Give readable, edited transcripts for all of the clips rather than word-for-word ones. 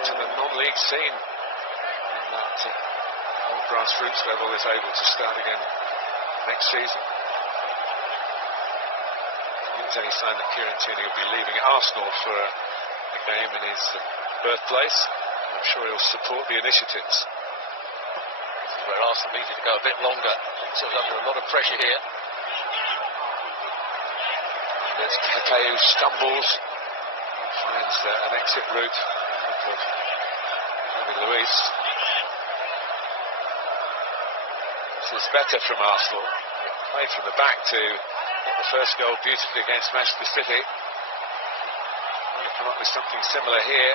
into the non-league scene, and that old grassroots level is able to start again next season. There's any sign that Kieran Tierney will be leaving Arsenal for a game in his birthplace. I'm sure he'll support the initiatives. This is where Arsenal needed to go a bit longer. So he's under a lot of pressure here. And there's Tete who stumbles and finds an exit route with the help of David Luiz. This is better from Arsenal. They played from the back to get the first goal beautifully against Manchester City. Trying to come up with something similar here.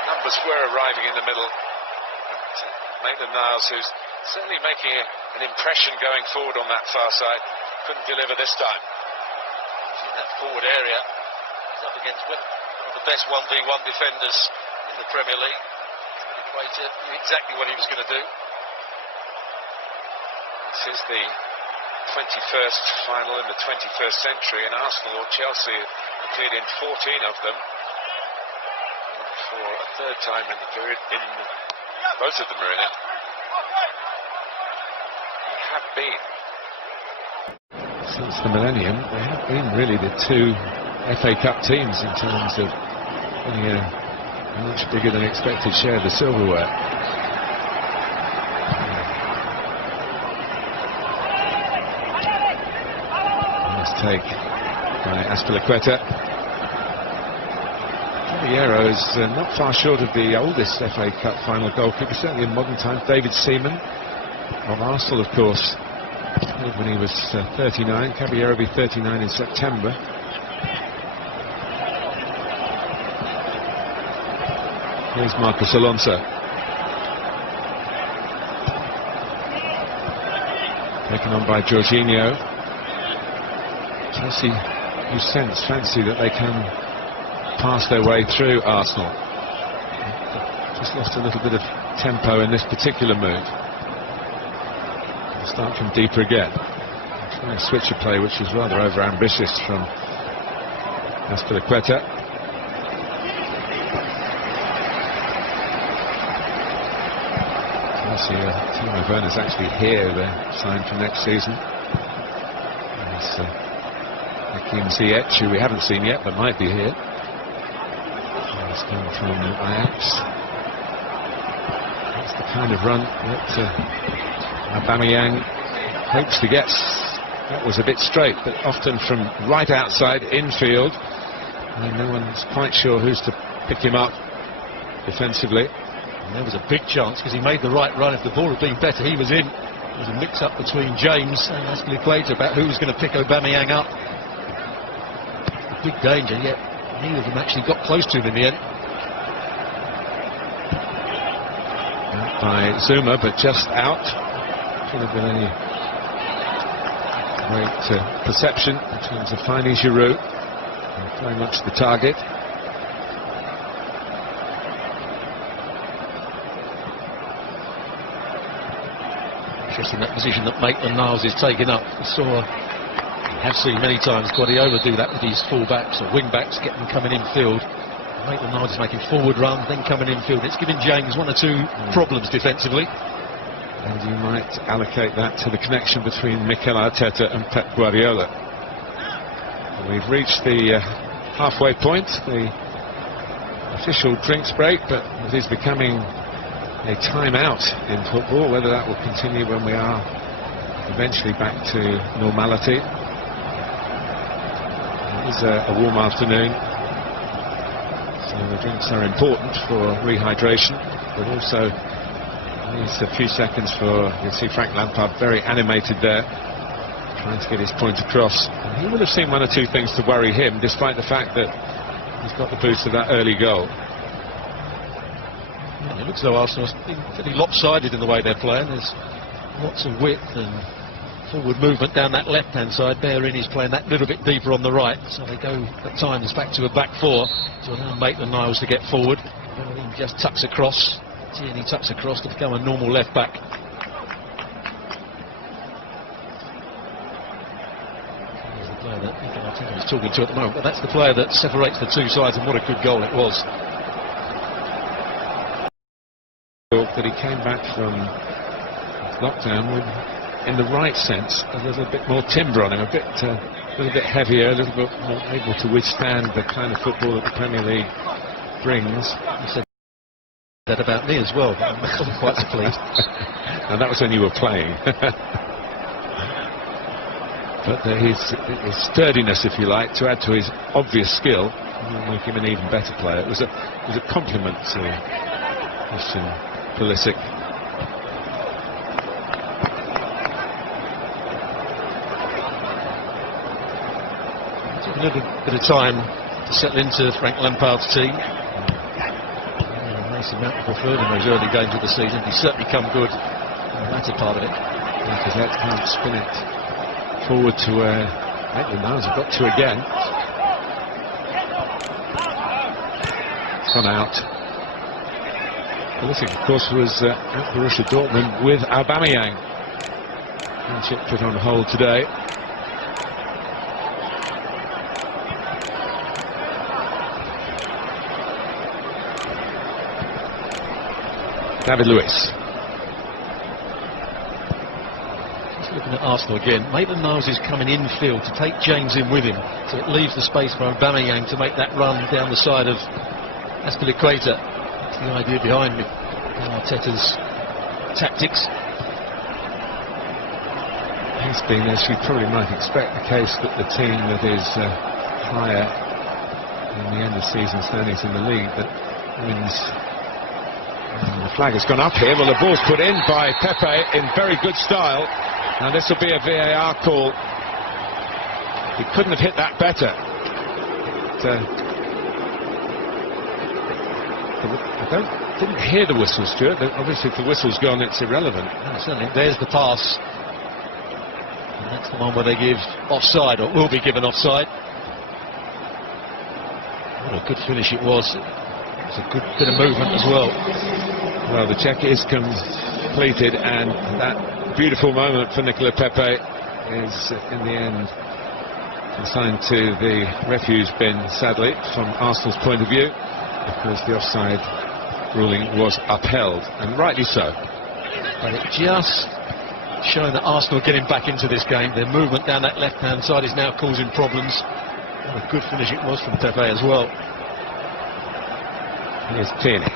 The numbers were arriving in the middle. But Maitland-Niles, who's certainly making an impression going forward on that far side, couldn't deliver this time. He's in that forward area. He's up against one of the best 1v1 defenders in the Premier League. Equator knew exactly what he was going to do. This is the 21st final in the 21st century, and Arsenal or Chelsea appeared in 14 of them. And for a third time in the period, both of them are in it. They have been. Since the millennium, they have been really the two FA Cup teams in terms of winning a much bigger than expected share of the silverware. Take by Azpilicueta. Caballero is not far short of the oldest FA Cup final goalkeeper, certainly in modern times. David Seaman of Arsenal, of course, when he was 39. Caballero will be 39 in September. Here's Marcos Alonso. Taken on by Jorginho. Chelsea, you fancy that they can pass their way through Arsenal. Just lost a little bit of tempo in this particular move. They'll start from deeper again. Trying to switch a play which was rather over-ambitious from Azpilicueta. Chelsea, Timo Werner's actually here. They're signed for next season. Hakim Ziyech, who we haven't seen yet but might be here. He's come from Ajax. That's the kind of run that Aubameyang hopes to get. That was a bit straight, but often from right outside infield, and no one's quite sure who's to pick him up defensively. And there was a big chance because he made the right run. If the ball had been better, he was in. There was a mix-up between James and Azpilicueta about who was going to pick Aubameyang up. Big danger, yet neither of them actually got close to him in the end. By Zuma, but just out. Should have been any great perception in terms of finding Giroud. Very much the target. Interesting that position that Maitland-Niles is taking up. We have seen many times Guardiola do that with his full-backs or wing-backs, get them coming infield. Maitland-Niles is making forward runs, then coming infield. It's giving James one or two problems defensively. And you might allocate that to the connection between Mikel Arteta and Pep Guardiola. We've reached the halfway point, the official drinks break, but it is becoming a time-out in football. Whether that will continue when we are eventually back to normality. It is a warm afternoon, so the drinks are important for rehydration, but also needs a few seconds for, you can see Frank Lampard very animated there, trying to get his point across. And he will have seen one or two things to worry him, despite the fact that he's got the boost of that early goal. It looks though Arsenal's been pretty lopsided in the way they're playing. There's lots of width and forward movement down that left-hand side. Bellerin is playing that little bit deeper on the right, so they go at times back to a back four to allow Maitland-Niles to get forward. Bellerin just tucks across. Tierney tucks across to become a normal left back. player that I think I was talking to at the moment, but that's the player that separates the two sides, and what a good goal it was. That he came back from lockdown with, in the right sense, a little bit more timber on him, a little bit heavier, a little bit more able to withstand the kind of football that the Premier League brings. You said that about me as well. I wasn't quite so pleased. Now that was when you were playing. But his sturdiness, if you like, to add to his obvious skill, will make him an even better player. It was a compliment to Christian Pulisic. Took a little bit of time to settle into Frank Lampard's team. Mason Mount preferred in those early games of the season. He's certainly come good in the latter part of it. Because that can't spin it forward to where Maitland-Niles have got to again. It's gone out. Pulisic, of course, was at Borussia Dortmund with Aubameyang. Friendship put on hold today. David Luiz. Just looking at Arsenal again, Maitland-Niles is coming infield to take James in with him, so it leaves the space for Aubameyang to make that run down the side of Azpilicueta. That's the idea behind Arteta's tactics. It's been, as we probably might expect, the case that the team that is higher in the end of season standings in the league that wins. And the flag has gone up here. Well, the ball's put in by Pepe in very good style. Now this will be a VAR call. He couldn't have hit that better. I didn't hear the whistle, Stuart. Obviously, if the whistle's gone, it's irrelevant. No, certainly. There's the pass. And that's the one where they give offside, or will be given offside. What a good finish it was. It's a good bit of movement as well. Well, the check is completed, and that beautiful moment for Nicola Pepe is, in the end, consigned to the refuse bin, sadly, from Arsenal's point of view, because the offside ruling was upheld, and rightly so. But it just showing that Arsenal are getting back into this game. Their movement down that left-hand side is now causing problems. What a good finish it was from Pepe as well. Here's Tierney.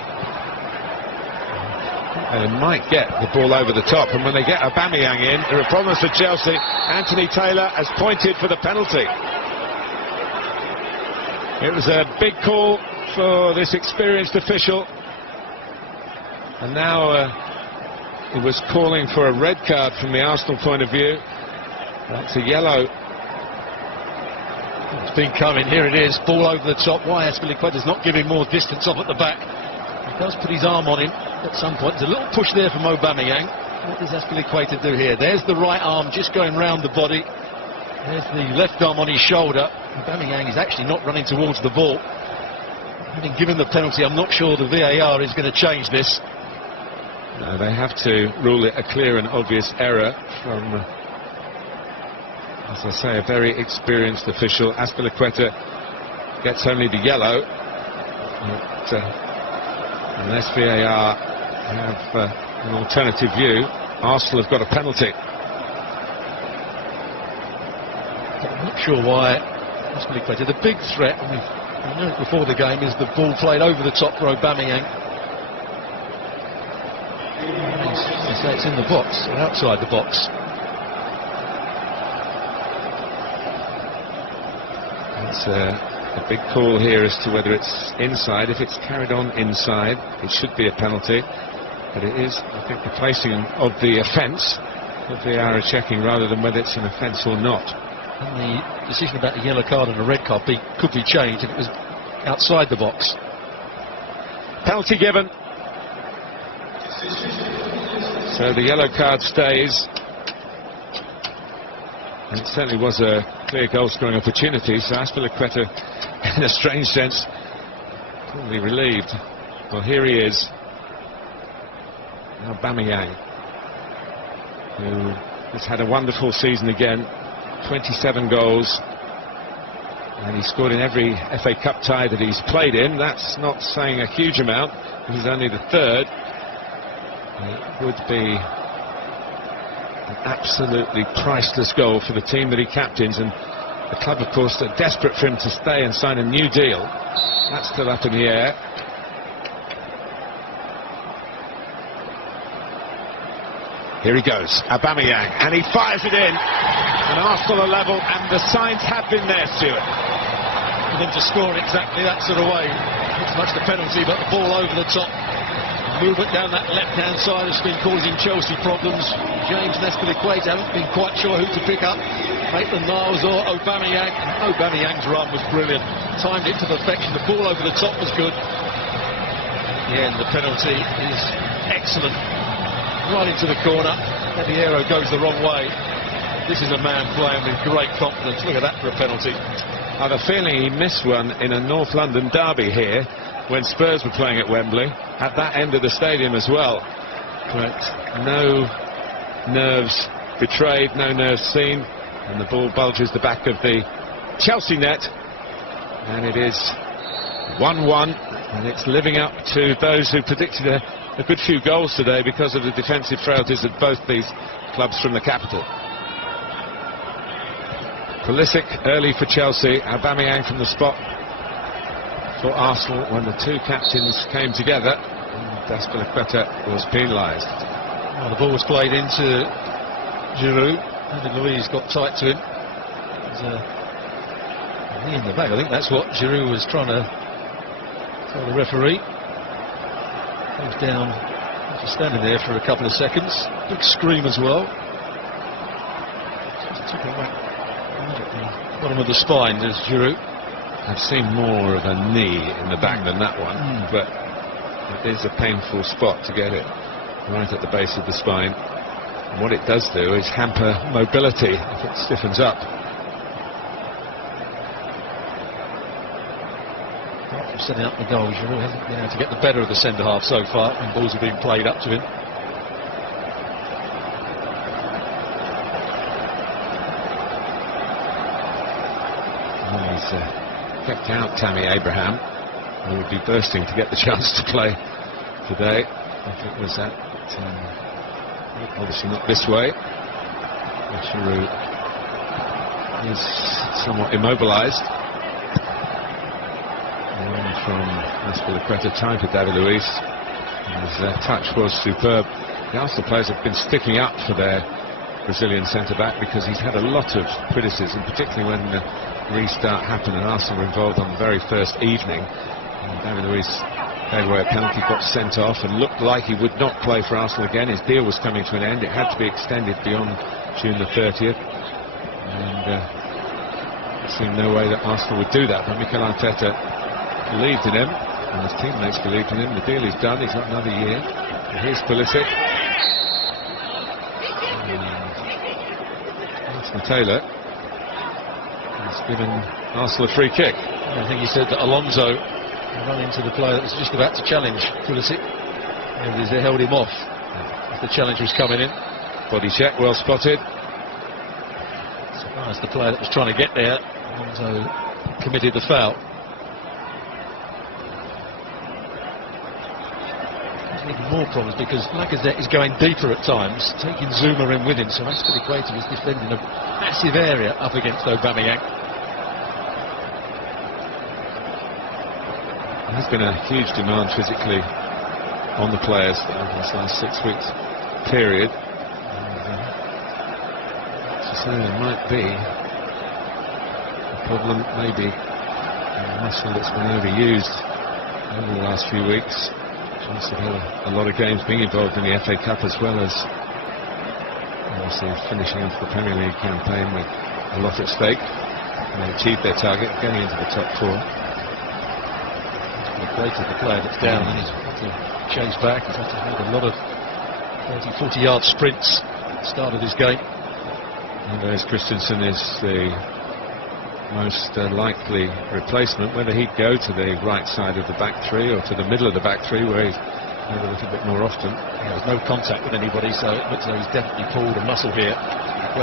They might get the ball over the top, and when they get Aubameyang in, there are problems for Chelsea. Anthony Taylor has pointed for the penalty. It was a big call for this experienced official, and now he was calling for a red card from the Arsenal point of view. That's a yellow. It's been coming. Here it is. Ball over the top. Why Azpilicueta's not giving more distance off at the back? He does put his arm on him at some point. There's a little push there from Aubameyang. What does Azpilicueta do here? There's the right arm just going round the body. There's the left arm on his shoulder. Aubameyang is actually not running towards the ball. Having given the penalty, I'm not sure the VAR is going to change this. No, they have to rule it a clear and obvious error from, as I say, a very experienced official. Azpilicueta gets only the yellow. But, unless VAR have an alternative view, Arsenal have got a penalty. I'm not sure why Azpilicueta, the big threat, we knew it before the game, is the ball played over the top for Aubameyang. They say it's in the box, or outside the box. It's a big call here as to whether it's inside. If it's carried on inside, it should be a penalty. But it is, I think, the placing of the offence that they are checking rather than whether it's an offence or not. And the decision about a yellow card and a red card could be changed if it was outside the box. Penalty given. So the yellow card stays. And it certainly was a clear goal-scoring opportunity, so Azpilicueta, in a strange sense, probably relieved. Well, here he is. Aubameyang, who has had a wonderful season again. 27 goals, And he scored in every FA Cup tie that he's played in. That's not saying a huge amount. This is only the third. It would be an absolutely priceless goal for the team that he captains, and the club, of course, are desperate for him to stay and sign a new deal. That's still up in the air. Here he goes, Aubameyang, and he fires it in. And Arsenal are level, and the signs have been there, Stuart. For them to score exactly that sort of way. Not so much the penalty, but the ball over the top. Movement down that left-hand side has been causing Chelsea problems. James Nespiliqueta haven't been quite sure who to pick up. Maitland-Niles or Aubameyang. And Aubameyang's run was brilliant. Timed it to perfection. The ball over the top was good. Yeah, and the penalty is excellent. Right into the corner. Caballero goes the wrong way. This is a man playing with great confidence. Look at that for a penalty. I have a feeling he missed one in a North London derby here when Spurs were playing at Wembley, at that end of the stadium as well. But no nerves betrayed, no nerves seen, and the ball bulges the back of the Chelsea net, and it is 1-1, and it's living up to those who predicted a good few goals today because of the defensive frailties of both these clubs from the capital. Pulisic early for Chelsea, Aubameyang from the spot for Arsenal when the two captains came together, and Nespiliqueta was penalised. Well, the ball was played into Giroud, and Luiz got tight to him. There's a knee in the back. I think that's what Giroud was trying to tell the referee. Goes down, just standing there for a couple of seconds. Big scream as well. Just took it back right at the bottom of the spine, there's Giroud. I've seen more of a knee in the back than that one, but it is a painful spot to get it right at the base of the spine. And what it does do is hamper mobility if it stiffens up. Apart from setting up the goal, Giroud hasn't been able to get the better of the centre half so far, and balls have been played up to him. He's kept out Tammy Abraham, who would be bursting to get the chance to play today if it was at obviously not this way. Giroud is somewhat immobilised, and from Nespiliqueta time for David Luiz. His touch was superb. The Arsenal players have been sticking up for their Brazilian centre-back because he's had a lot of criticism, particularly when the restart happened and Arsenal were involved on the very first evening. And David Luiz gave away a penalty, got sent off, and looked like he would not play for Arsenal again. His deal was coming to an end. It had to be extended beyond June the 30th. And there seemed no way that Arsenal would do that. But Mikel Arteta believed in him, and his teammates believed in him. The deal is done. He's got another year. And here's Pulisic. Taylor has given Arsenal a free kick. I think he said that Alonso ran into the player that was just about to challenge Pulisic, and they held him off as the challenge was coming in. Body check, well spotted. Surprised the player that was trying to get there, Alonso, committed the foul. Even more problems because Lacazette is going deeper at times, taking Zuma in with him, so Nespiliqueta was defending a massive area up against Aubameyang. There's been a huge demand physically on the players over this last 6 weeks period. So there might be a problem, maybe a muscle that's been overused over the last few weeks. Chelsea had a lot of games being involved in the FA Cup, as well as obviously finishing off the Premier League campaign with a lot at stake. And they achieved their target, getting into the top four. The player that's down, and he's had to chase back. He's had to make a lot of 30-40 yard sprints at the start of this game. Andreas Christensen is the most likely replacement. Whether he'd go to the right side of the back three or to the middle of the back three, where he's played a little bit more often. Yeah, there's no contact with anybody, so it looks like he's definitely pulled a muscle here. He's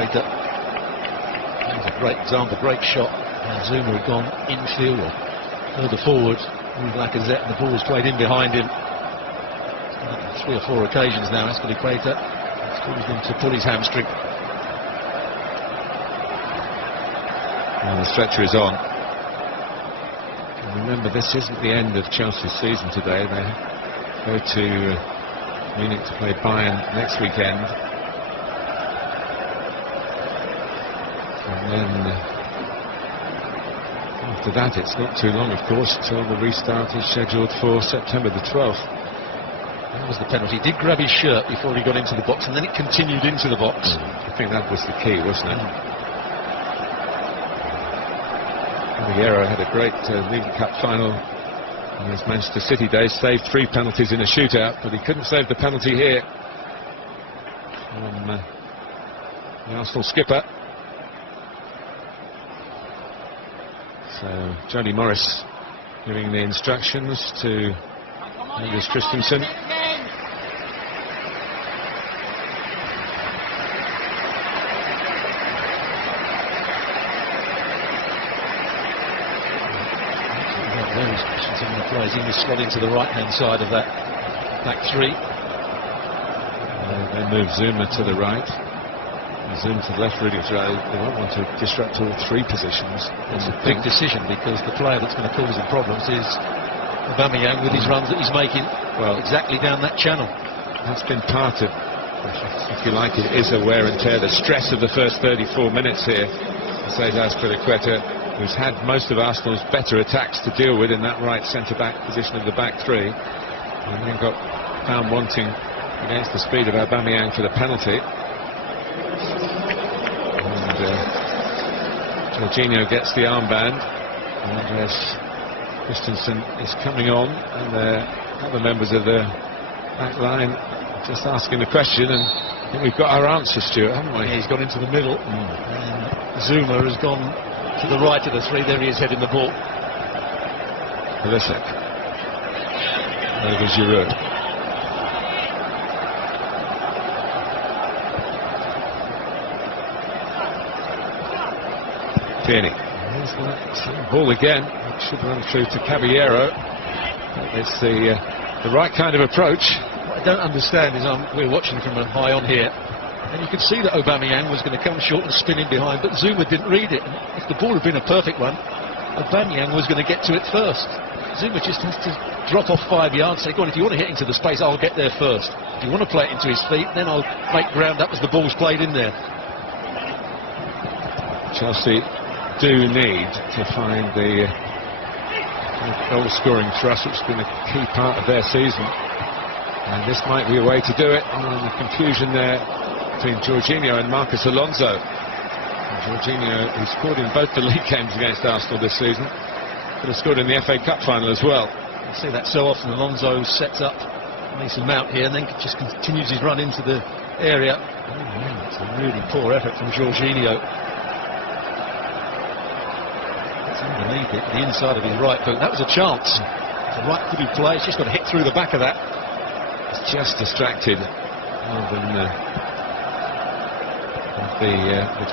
a great example, great shot. And Zuma had gone infield or further forward with Lacazette, and the ball was played in behind him. 3 or 4 occasions now, Azpilicueta has caused him to pull his hamstring. And the stretcher is on. And remember, this isn't the end of Chelsea's season today. They go to Munich to play Bayern next weekend. And then after that, it's not too long, of course, until the restart is scheduled for September the 12th. That was the penalty. He did grab his shirt before he got into the box, and then it continued into the box. I think that was the key, wasn't it? Caballero had a great League Cup final in his Manchester City days, saved 3 penalties in a shootout, but he couldn't save the penalty here from the Arsenal skipper. So Jody Morris giving the instructions to Anders Christensen. He's in the slot into the right-hand side of that back 3. They move Zuma to the right, Zuma to the left. Really, they won't want to disrupt all 3 positions. It's a big decision, because the player that's going to cause him problems is Aubameyang with his runs that he's making. Well, exactly down that channel. That's been part of, if you like, it is a wear and tear. The stress of the first 34 minutes here, says Azpilicueta, who's had most of Arsenal's better attacks to deal with in that right centre-back position of the back 3, and then got found wanting against the speed of Aubameyang for the penalty. And Jorginho gets the armband, and as Christensen is coming on, and other members of the back line just asking the question, and I think we've got our answer, Stuart, haven't we? Yeah, he's gone into the middle, and Zuma has gone to the right of the 3. There he is, heading the ball. Pulisic over Giroud. Tierney. Here's that ball again. It should run through to Caballero. It's the right kind of approach. What I don't understand is we're watching from a high on here, and you could see that Aubameyang was going to come short and spin in behind, but Zuma didn't read it. And if the ball had been a perfect one, Aubameyang was going to get to it first. Zuma just has to drop off 5 yards, say, go on, if you want to hit into the space, I'll get there first. If you want to play it into his feet, then I'll make ground up as the ball's played in there. Chelsea do need to find the goal scoring thrust, which has been a key part of their season. And this might be a way to do it. And the confusion there between Jorginho and Marcus Alonso. And Jorginho, who scored in both the league games against Arsenal this season, could have scored in the FA Cup final as well. You see that so often. Alonso sets up Mason Mount here, and then just continues his run into the area. It's a really poor effort from Jorginho. It's underneath it, the inside of his right foot. That was a chance. It's a right-footed play. It's just got to hit through the back of that. It's just distracted more than the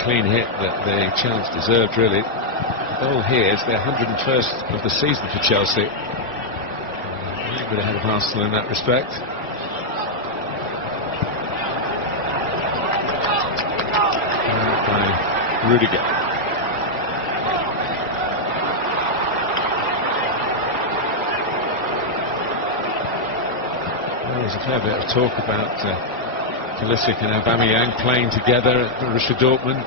clean hit that the chance deserved, really. The goal here is their 101st of the season for Chelsea. A little bit ahead of Arsenal in that respect. By Rudiger. There's a fair bit of talk about Pulisic and Aubameyang playing together at Borussia Dortmund,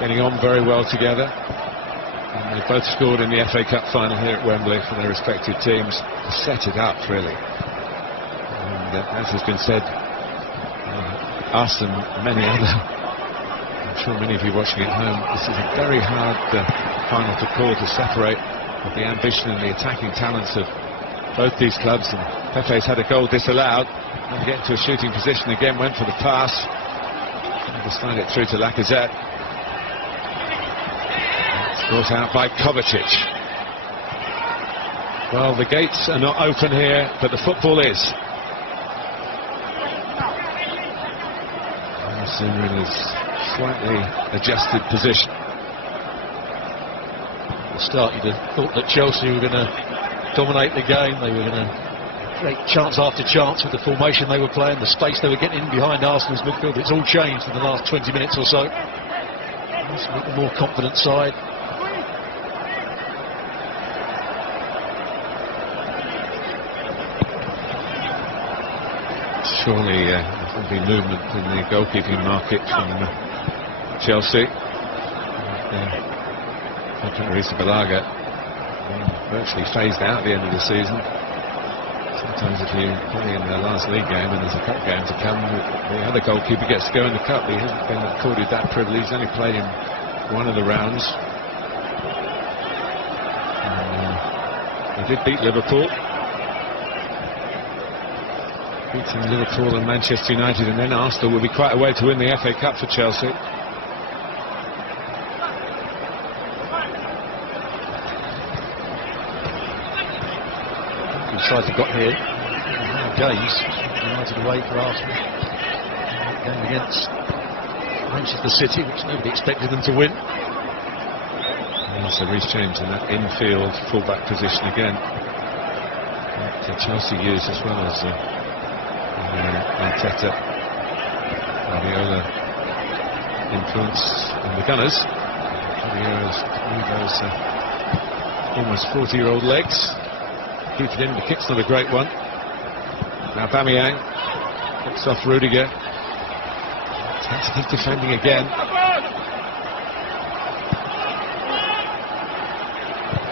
getting on very well together. And they both scored in the FA Cup final here at Wembley for their respective teams to set it up, really. And as has been said, us and many other, I'm sure many of you watching at home, this is a very hard final to call, to separate with the ambition and the attacking talents of both these clubs. And Pepe's had a goal disallowed, and get into a shooting position again, went for the pass, and to slide it through to Lacazette. It's brought out by Kovacic. Well, the gates are not open here, but the football is. Zuma in his slightly adjusted position. At the start, you'd have thought that Chelsea were going to dominate the game. They were going to create chance after chance with the formation they were playing, the space they were getting in behind Arsenal's midfield. It's all changed in the last 20 minutes or so. It's a more confident side. Surely there will be movement in the goalkeeping market from Chelsea. Marisa Balaga virtually phased out at the end of the season. Sometimes if you play in the last league game and there's a cup game to come, the other goalkeeper gets to go in the cup. He hasn't been accorded that privilege. He's only played in one of the rounds. They did beat Liverpool. Beating Liverpool and Manchester United, and then Arsenal will be quite a way to win the FA Cup for Chelsea. Sides have got here. Games United away for Arsenal. Game against Manchester City, which nobody expected them to win. So Reece James in that infield fullback position again. That Chelsea used as well as Arteta, Guardiola influence on the Gunners. Guardiola's those almost 40-year-old legs. Keep it in, the kick's not a great one. Now Aubameyang kicks off Rudiger. Tentative defending again.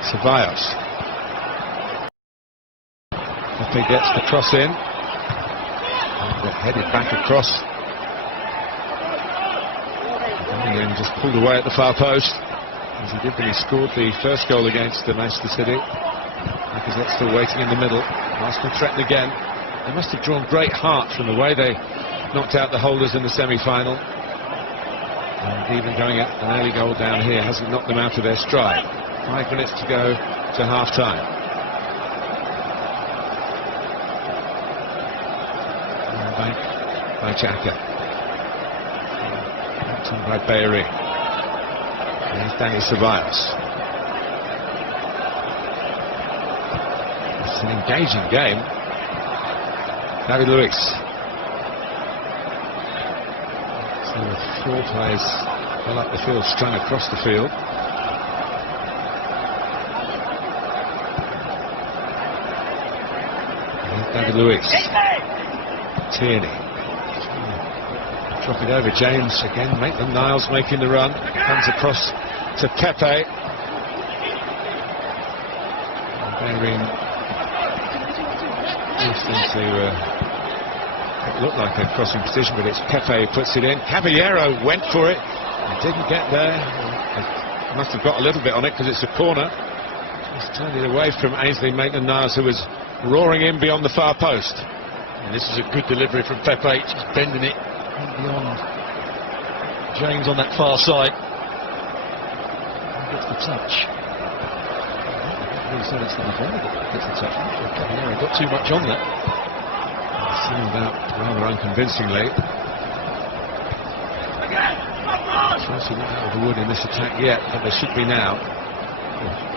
Ceballos. Pepe gets the cross in. And headed back across. Aubameyang just pulled away at the far post, as he did when he scored the first goal against Manchester City. Because that's still waiting in the middle. Arsenal threatened again. They must have drawn great heart from the way they knocked out the holders in the semi-final. And even going at an early goal down here hasn't knocked them out of their stride. 5 minutes to go to half-time. Back by Xhaka. By Bayery. There's Danny Ceballos. It's an engaging game. David Luiz. So with 4 players well up the field, strung across the field. David Luiz. Tierney. Drop it over James again. Maitland-Niles making the run. Comes across to Pepe. Bearing into it looked like a crossing position, but it's Pepe who puts it in. Caballero went for it. Didn't get there. Must have got a little bit on it because it's a corner. Just turned it away from Ainsley Maitland-Niles, who was roaring in beyond the far post. And this is a good delivery from Pepe, just bending it beyond James on that far side. Gets the touch. Really said it's the defender that gets the touch. Caballero got too much on there. Sealed out rather unconvincingly. Chelsea not out of the wood in this attack yet, but they should be now.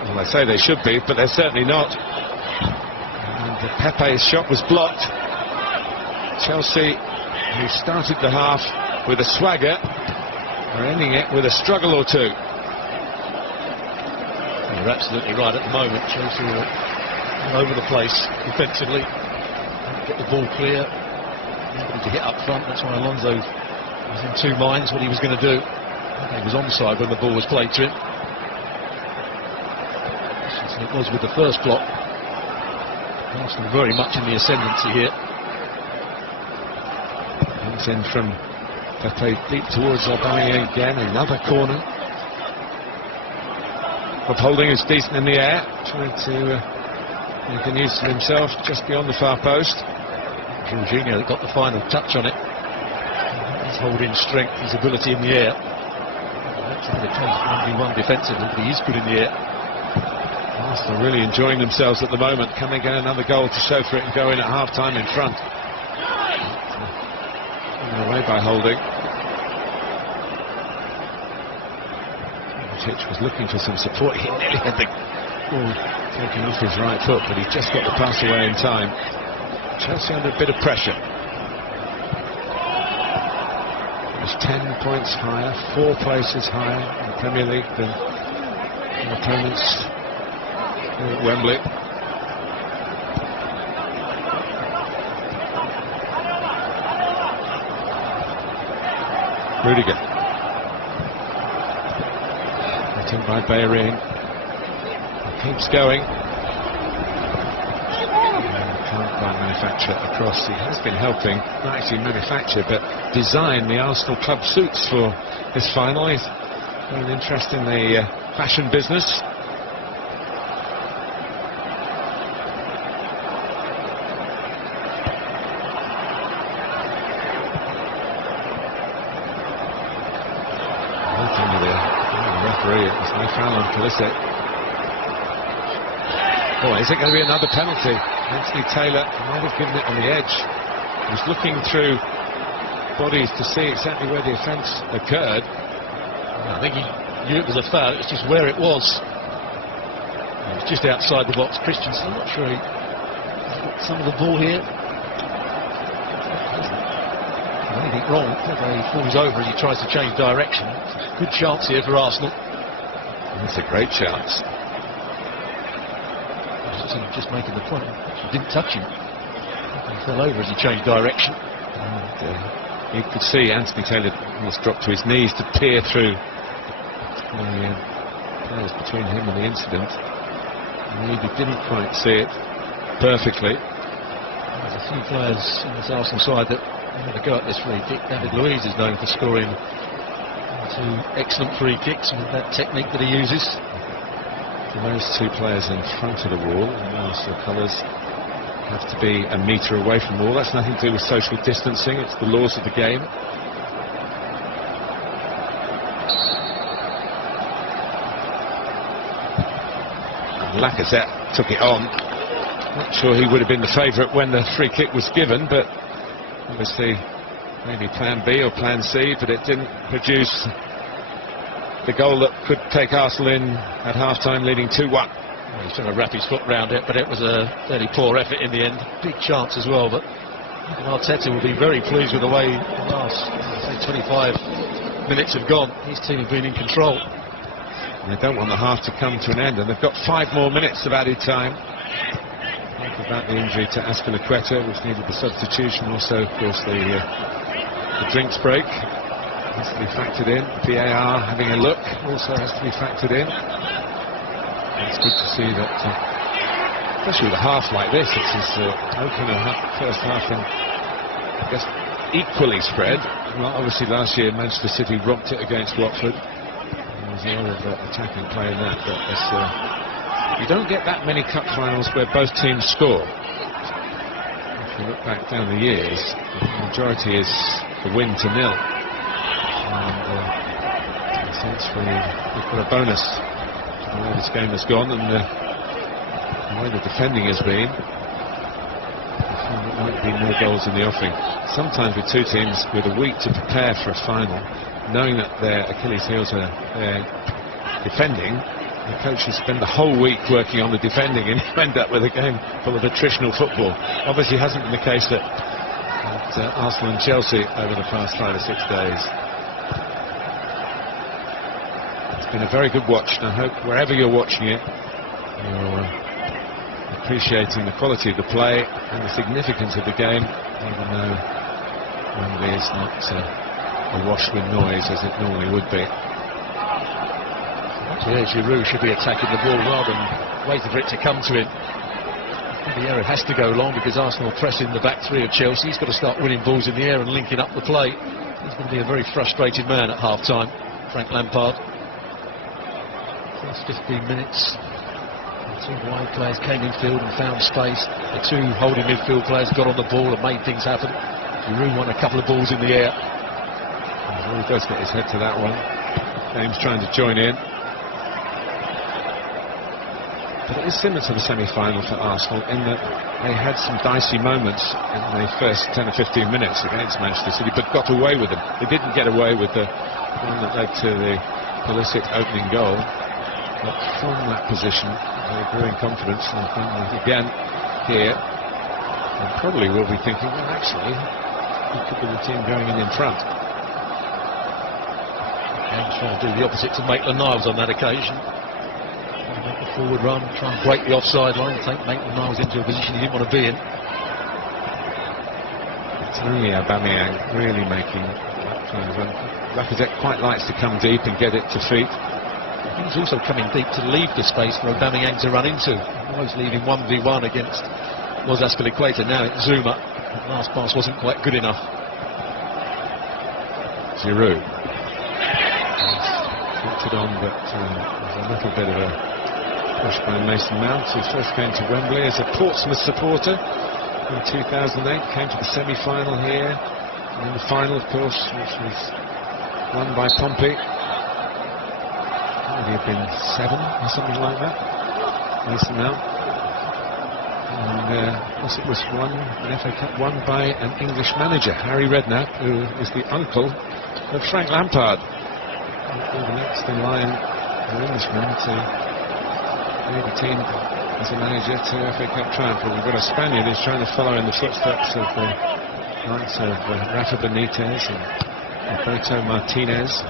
Well, I say they should be, but they're certainly not. And Pepe's shot was blocked. Chelsea, who started the half with a swagger, are ending it with a struggle or two. You're absolutely right at the moment. Chelsea are all over the place defensively. Get the ball clear. Nobody to hit up front. That's why Alonso was in 2 minds what he was going to do. He was onside when the ball was played to him. As it was with the first block. Arsenal very much in the ascendancy here. Comes in from Pepe deep towards Aubameyang again. Another corner. Bob Holding is decent in the air, trying to make a use of himself just beyond the far post. Jorginho that got the final touch on it. His holding strength, his ability in the air. That's a bit of 1v1 defensively, but he is good in the air. Arsenal really enjoying themselves at the moment. Can they get another goal to show for it and go in at half-time in front? Taken away by Holding. pitch, was looking for some support. He nearly had the ball taken off his right foot, but he just got the pass away in time. Chelsea under a bit of pressure. It was 10 points higher, 4 places higher in the Premier League than opponents at Wembley. Rudiger. Taken by Bellerin. Keeps going. Can't by manufacture across. He has been helping, not actually manufacture, but design the Arsenal club suits for this final. He's got an interest in the fashion business. There's no foul on Pulisic. Oh, is it going to be another penalty? Anthony Taylor might have given it on the edge. He was looking through bodies to see exactly where the offence occurred. I think he knew it was a foul, it's just where it was. It was just outside the box. Christensen, I'm not sure he got some of the ball here. Anything wrong, he falls over as he tries to change direction. Good chance here for Arsenal. That's a great chance. Just making the point, he didn't touch him. He fell over as he changed direction. And, you could see Anthony Taylor almost dropped to his knees to peer through the players between him and the incident. And he didn't quite see it perfectly. There's a few players in this Arsenal side that are going to go at this free kick. David Luiz is known for scoring 2 excellent free kicks with that technique that he uses. Those 2 players in front of the wall, the Arsenal colours, have to be a metre away from the wall. That's nothing to do with social distancing, it's the laws of the game. And Lacazette took it on. Not sure he would have been the favourite when the free kick was given, but obviously maybe plan B or plan C, but it didn't produce the goal that could take Arsenal in at half-time, leading 2-1. He's trying to wrap his foot around it, but it was a fairly poor effort in the end. Big chance as well, but Arteta will be very pleased with the way the last, say, 25 minutes have gone. His team have been in control. And they don't want the half to come to an end, and they've got 5 more minutes of added time. Think about the injury to Azpilicueta, which needed the substitution. Also, of course, the drinks break has to be factored in. VAR having a look also has to be factored in. It's good to see that, especially with a half like this, it's his opener first half, and I guess equally spread. Well, obviously last year Manchester City romped it against Watford. There was a lot of attacking play in that, but you don't get that many cup finals where both teams score. If you look back down the years, the majority is the win to 0. And in a sense, we've got a bonus for the way this game has gone and the way the defending has been. I think there might be more goals in the offing. Sometimes with 2 teams with a week to prepare for a final, knowing that their Achilles heels are defending, the coaches spend the whole week working on the defending, and you end up with a game full of attritional football. Obviously hasn't been the case at Arsenal and Chelsea over the past 5 or 6 days. It's been a very good watch, and I hope wherever you're watching it, you're appreciating the quality of the play and the significance of the game, even though Wembley is not awash with noise as it normally would be. Yeah, Giroud should be attacking the ball rather than waiting for it to come to him. The error has to go long because Arsenal are pressing the back 3 of Chelsea. He's got to start winning balls in the air and linking up the play. He's going to be a very frustrated man at half-time, Frank Lampard. First 15 minutes, the 2 wide players came in field and found space. The 2 holding midfield players got on the ball and made things happen. Giroud won a couple of balls in the air. Well, he does get his head to that one. James trying to join in. But it is similar to the semi-final for Arsenal in that they had some dicey moments in the first 10 or 15 minutes against Manchester City, but got away with them. They didn't get away with the one that led to the Pulisic opening goal. But from that position, they grew in confidence, and I think again here, and probably will be thinking, well, actually, it could be the team going in front. And trying to do the opposite to Maitland-Niles on that occasion. Make the forward run, try and break the offside line, take Maitland-Niles into a position he didn't want to be in. It's only Aubameyang really making that kind of run. Lacazette quite likes to come deep and get it to feet. He's also coming deep to leave the space for Aubameyang to run into. Always leaving 1v1 against Azpilicueta. Now it's Zuma. The last pass wasn't quite good enough. Giroud. Kicked it on, but there's a little bit of a push by Mason Mount, who first came to Wembley as a Portsmouth supporter in 2008, came to the semi-final here, and then the final, of course, which was won by Pompey. Would he have been 7 or something like that? Mason Mount. And it was an FA Cup won by an English manager, Harry Redknapp, who is the uncle of Frank Lampard. The next in line for Englishmen to lead the team as a manager to FA Cup triumph. But we've got a Spaniard who's trying to follow in the footsteps of the likes of Rafa Benitez and Roberto Martinez.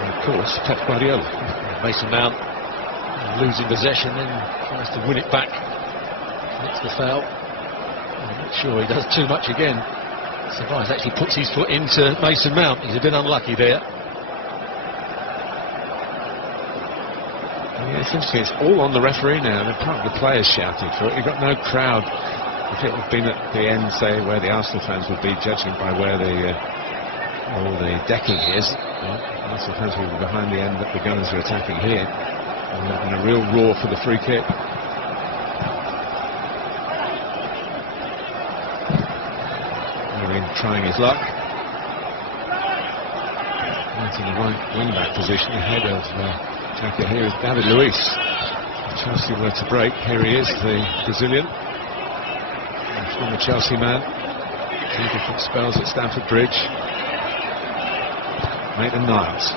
And of course, Pep Guardiola. Mason Mount losing possession, then tries to win it back. That's the foul. I'm not sure he does too much again. Ceballos actually puts his foot into Mason Mount. He's a bit unlucky there. Yeah, it's interesting. It's all on the referee now. There can't be the players shouting for it. You've got no crowd. If it had been at the end, say, where the Arsenal fans would be, judging by where the decking is, Arsenal fans will be behind the end that the Gunners are attacking here. And a real roar for the free kick. Trying his luck. Right in the right wing-back position ahead of Xhaka. Here is David Luiz. If Chelsea were to break, here he is, the Brazilian, former Chelsea man. 2 different spells at Stamford Bridge. Maitland-Niles.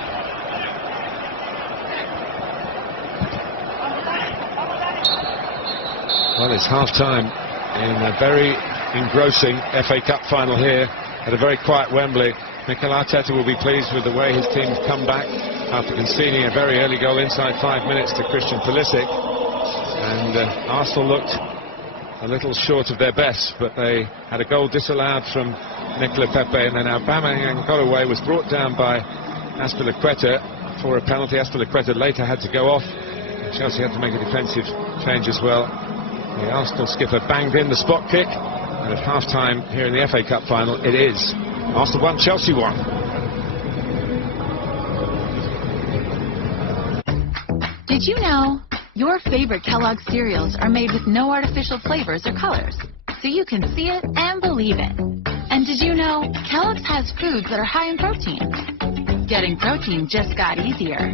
Well, it's half-time in a very engrossing FA Cup final here at a very quiet Wembley. Mikel Arteta will be pleased with the way his team have come back after conceding a very early goal inside 5 minutes to Christian Pulisic. And Arsenal looked a little short of their best, but they had a goal disallowed from Nicola Pepe, and then Aubameyang got away, was brought down by Azpilicueta for a penalty. Azpilicueta later had to go off. Chelsea had to make a defensive change as well. The Arsenal skipper banged in the spot kick. And at half-time here in the FA Cup final, it is Arsenal 1, Chelsea 1. Did you know your favorite Kellogg's cereals are made with no artificial flavors or colors, so you can see it and believe it? And did you know Kellogg's has foods that are high in protein? Getting protein just got easier.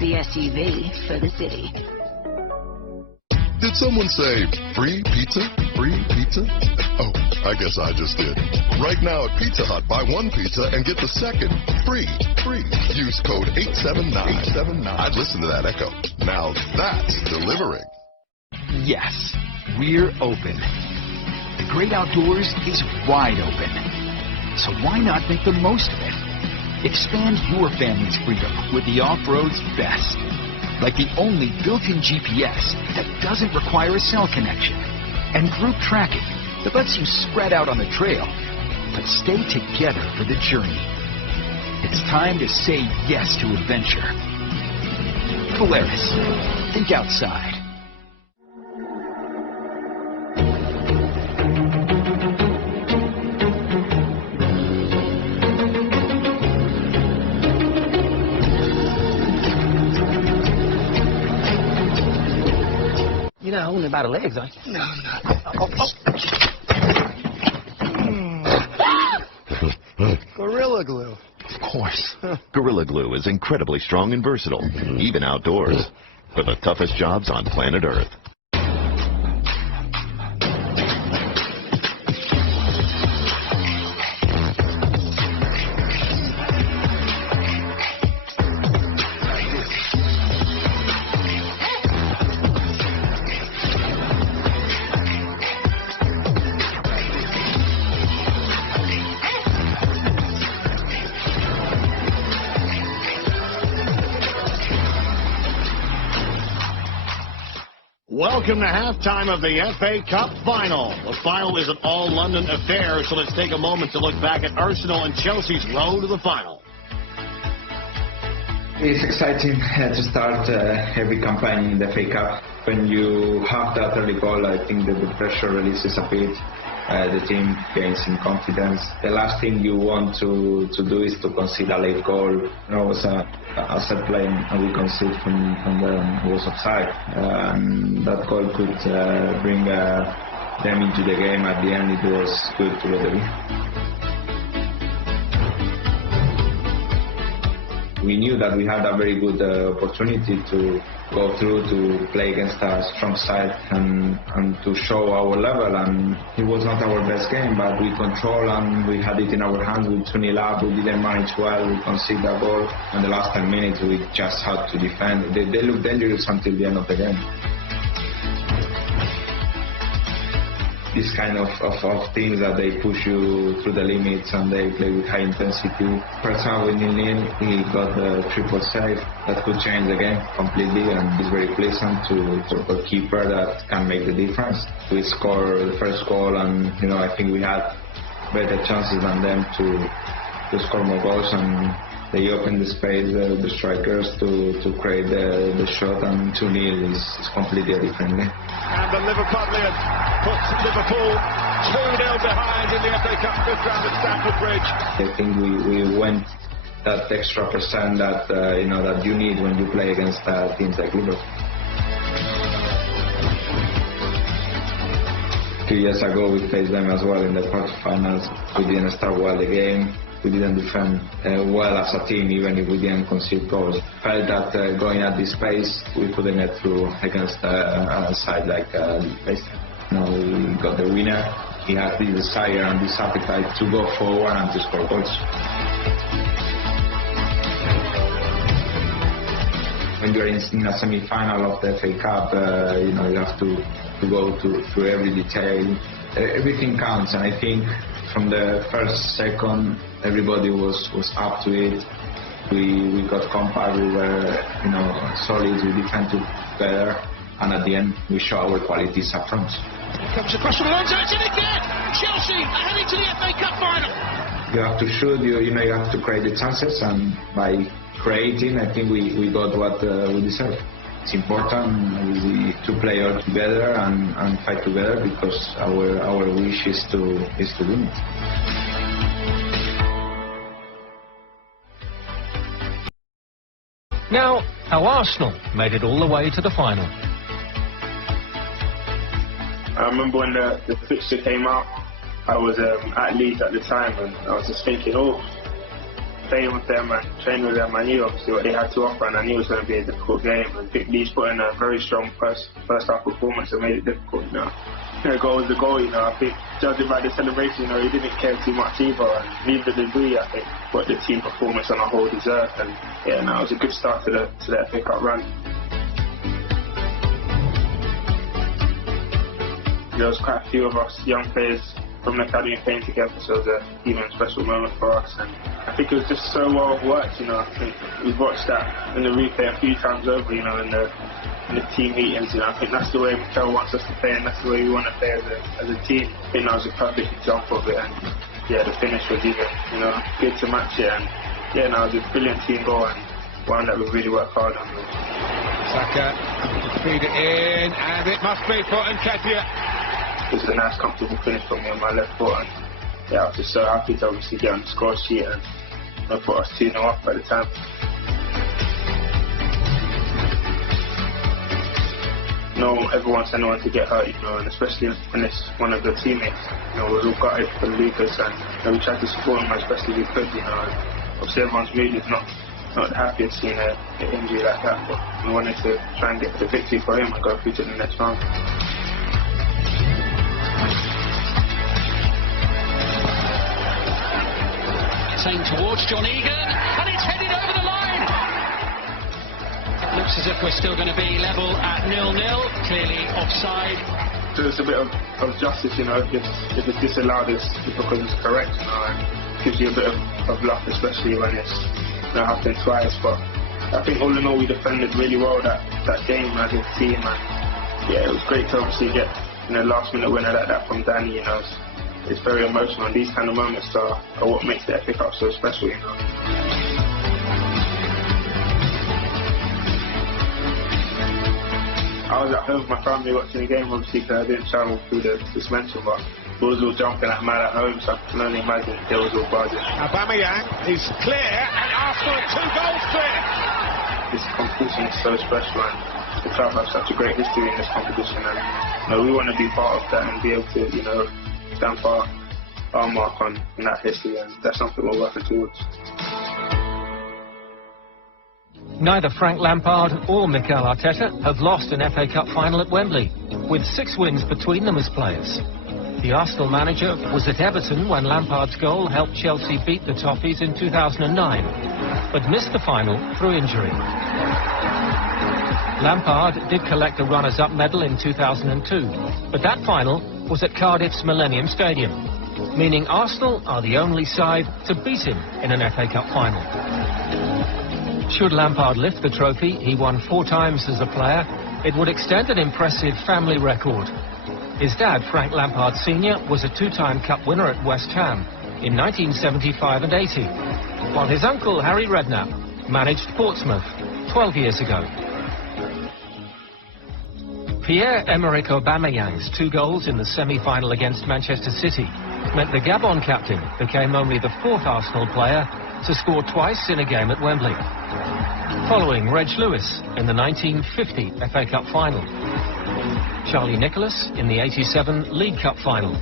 The SUV for the city. Did someone say free pizza? Free pizza? Oh, I guess I just did. Right now at Pizza Hut, buy 1 pizza and get the second free. Use code 879. I'd listen to that echo. Now that's delivering. Yes, we're open. The great outdoors is wide open. So why not make the most of it? Expand your family's freedom with the off-road's best. Like the only built-in GPS that doesn't require a cell connection. And group tracking that lets you spread out on the trail, but stay together for the journey. It's time to say yes to adventure. Polaris. Think outside. only by the legs, aren't you? No, no. Gorilla Glue. Of course. Gorilla Glue is incredibly strong and versatile, even outdoors, for the toughest jobs on planet Earth. Welcome to halftime of the FA Cup final. The final is an all-London affair, so let's take a moment to look back at Arsenal and Chelsea's road to the final. It's exciting to start every campaign in the FA Cup. When you have that early goal, I think that the pressure releases a bit. The team gains in confidence. The last thing you want to do is to concede a late goal. You know, it was a set play and we conceded from the was offside. That goal could bring them into the game. At the end, it was good to get the win. We knew that we had a very good opportunity to go through to play against a strong side and to show our level, and it was not our best game, but we controlled and we had it in our hands with 2-0 up. We didn't manage well, we conceded a goal, and the last 10 minutes we just had to defend. They looked dangerous until the end of the game. This kind of things that they push you through the limits and they play with high intensity. First half with 0-0, he got the triple save that could change the game completely, and it's very pleasant to a keeper that can make the difference. We scored the first goal, and I think we had better chances than them to score more goals, and they opened the space, the strikers, to create the shot, and 2-0 is completely a different game. And the Liverpudlian puts Liverpool 2-0 behind in the FA Cup fifth round at Stamford Bridge. I think we went that extra percent that that you need when you play against teams like Liverpool. 2 years ago we faced them as well in the quarterfinals. We didn't start well the game. We didn't defend well as a team, even if we didn't concede goals. Felt that going at this pace, we couldn't get through against a side like Leicester. We got the winner. He had this desire and this appetite to go forward and to score goals. When you're in a semi-final of the FA Cup, you have to go through every detail. Everything counts, and I think from the first second, everybody was up to it. We got compact, we were solid, we defended together, and at the end we show our qualities up front. Here comes across from Alonso, it's in again! Chelsea are heading to the FA Cup final! You have to shoot, you have to create the chances, and by creating, I think we got what we deserve. It's important to play all together and fight together, because our wish is to win it. Now, how Arsenal made it all the way to the final. I remember when the fixture came out, I was at Leeds at the time, and I was just thinking, playing with them and training with them, I knew obviously what they had to offer, and I knew it was going to be a difficult game. I think Leeds put in a very strong first half performance and made it difficult. The goal was the goal. I think judging by the celebration, he didn't care too much either, and neither did we. I think what the team performance on a whole deserved, and it was a good start to the FA Cup run. There was quite a few of us young players from the academy playing together, so it was an even special moment for us, and I think it was just so well worked. I think we've watched that in the replay a few times over, in the team meetings. I think that's the way Mikel wants us to play, and that's the way we want to play as a team. I think that was a perfect example of it, and the finish was even good to match it, and it was a brilliant team goal and one that we really worked hard on. Saka feed it in, and it must be for Nketiah. It was a nice, comfortable finish for me on my left foot, and I was just so happy to obviously get on the score sheet and put us 2-0 up at the time. ever wants anyone to get hurt, and especially when it's one of the teammates. We was all gutted for Lucas, and we tried to support him as best as we could. And obviously everyone's mood is not happy at seeing an injury like that, but we wanted to try and get the victory for him and go through to the next round. Saying towards John Egan, and it's headed over the line. It looks as if we're still going to be level at 0-0, clearly offside. So it's a bit of justice, if it's disallowed, it's because it's correct, and it gives you a bit of luck, especially when it's happened twice. But I think all in all we defended really well that game as a team, and yeah, it was great to obviously get last minute winner like that from Danny. It's very emotional, and these kind of moments are what makes the FA Cup so special. I was at home with my family watching the game, obviously, because I didn't travel through the suspension, but we was all jumping like mad at home, so I can only imagine they was all buzzing. Aubameyang is clear, and Arsenal are 2 goals clear. This competition is so special, and the club have such a great history in this competition, and we want to be part of that and be able to, stamp our mark on that history, and that's something we're working towards. Neither Frank Lampard or Mikel Arteta have lost an FA Cup final at Wembley, with 6 wins between them as players. The Arsenal manager was at Everton when Lampard's goal helped Chelsea beat the Toffees in 2009, but missed the final through injury. Lampard did collect a runners-up medal in 2002, but that final was at Cardiff's Millennium Stadium, meaning Arsenal are the only side to beat him in an FA Cup final. Should Lampard lift the trophy he won 4 times as a player, it would extend an impressive family record. His dad, Frank Lampard Sr., was a 2-time cup winner at West Ham in 1975 and 80, while his uncle, Harry Redknapp, managed Portsmouth 12 years ago. Pierre-Emerick Aubameyang's 2 goals in the semi-final against Manchester City meant the Gabon captain became only the 4th Arsenal player to score twice in a game at Wembley, following Reg Lewis in the 1950 FA Cup final, Charlie Nicholas in the 87 League Cup final,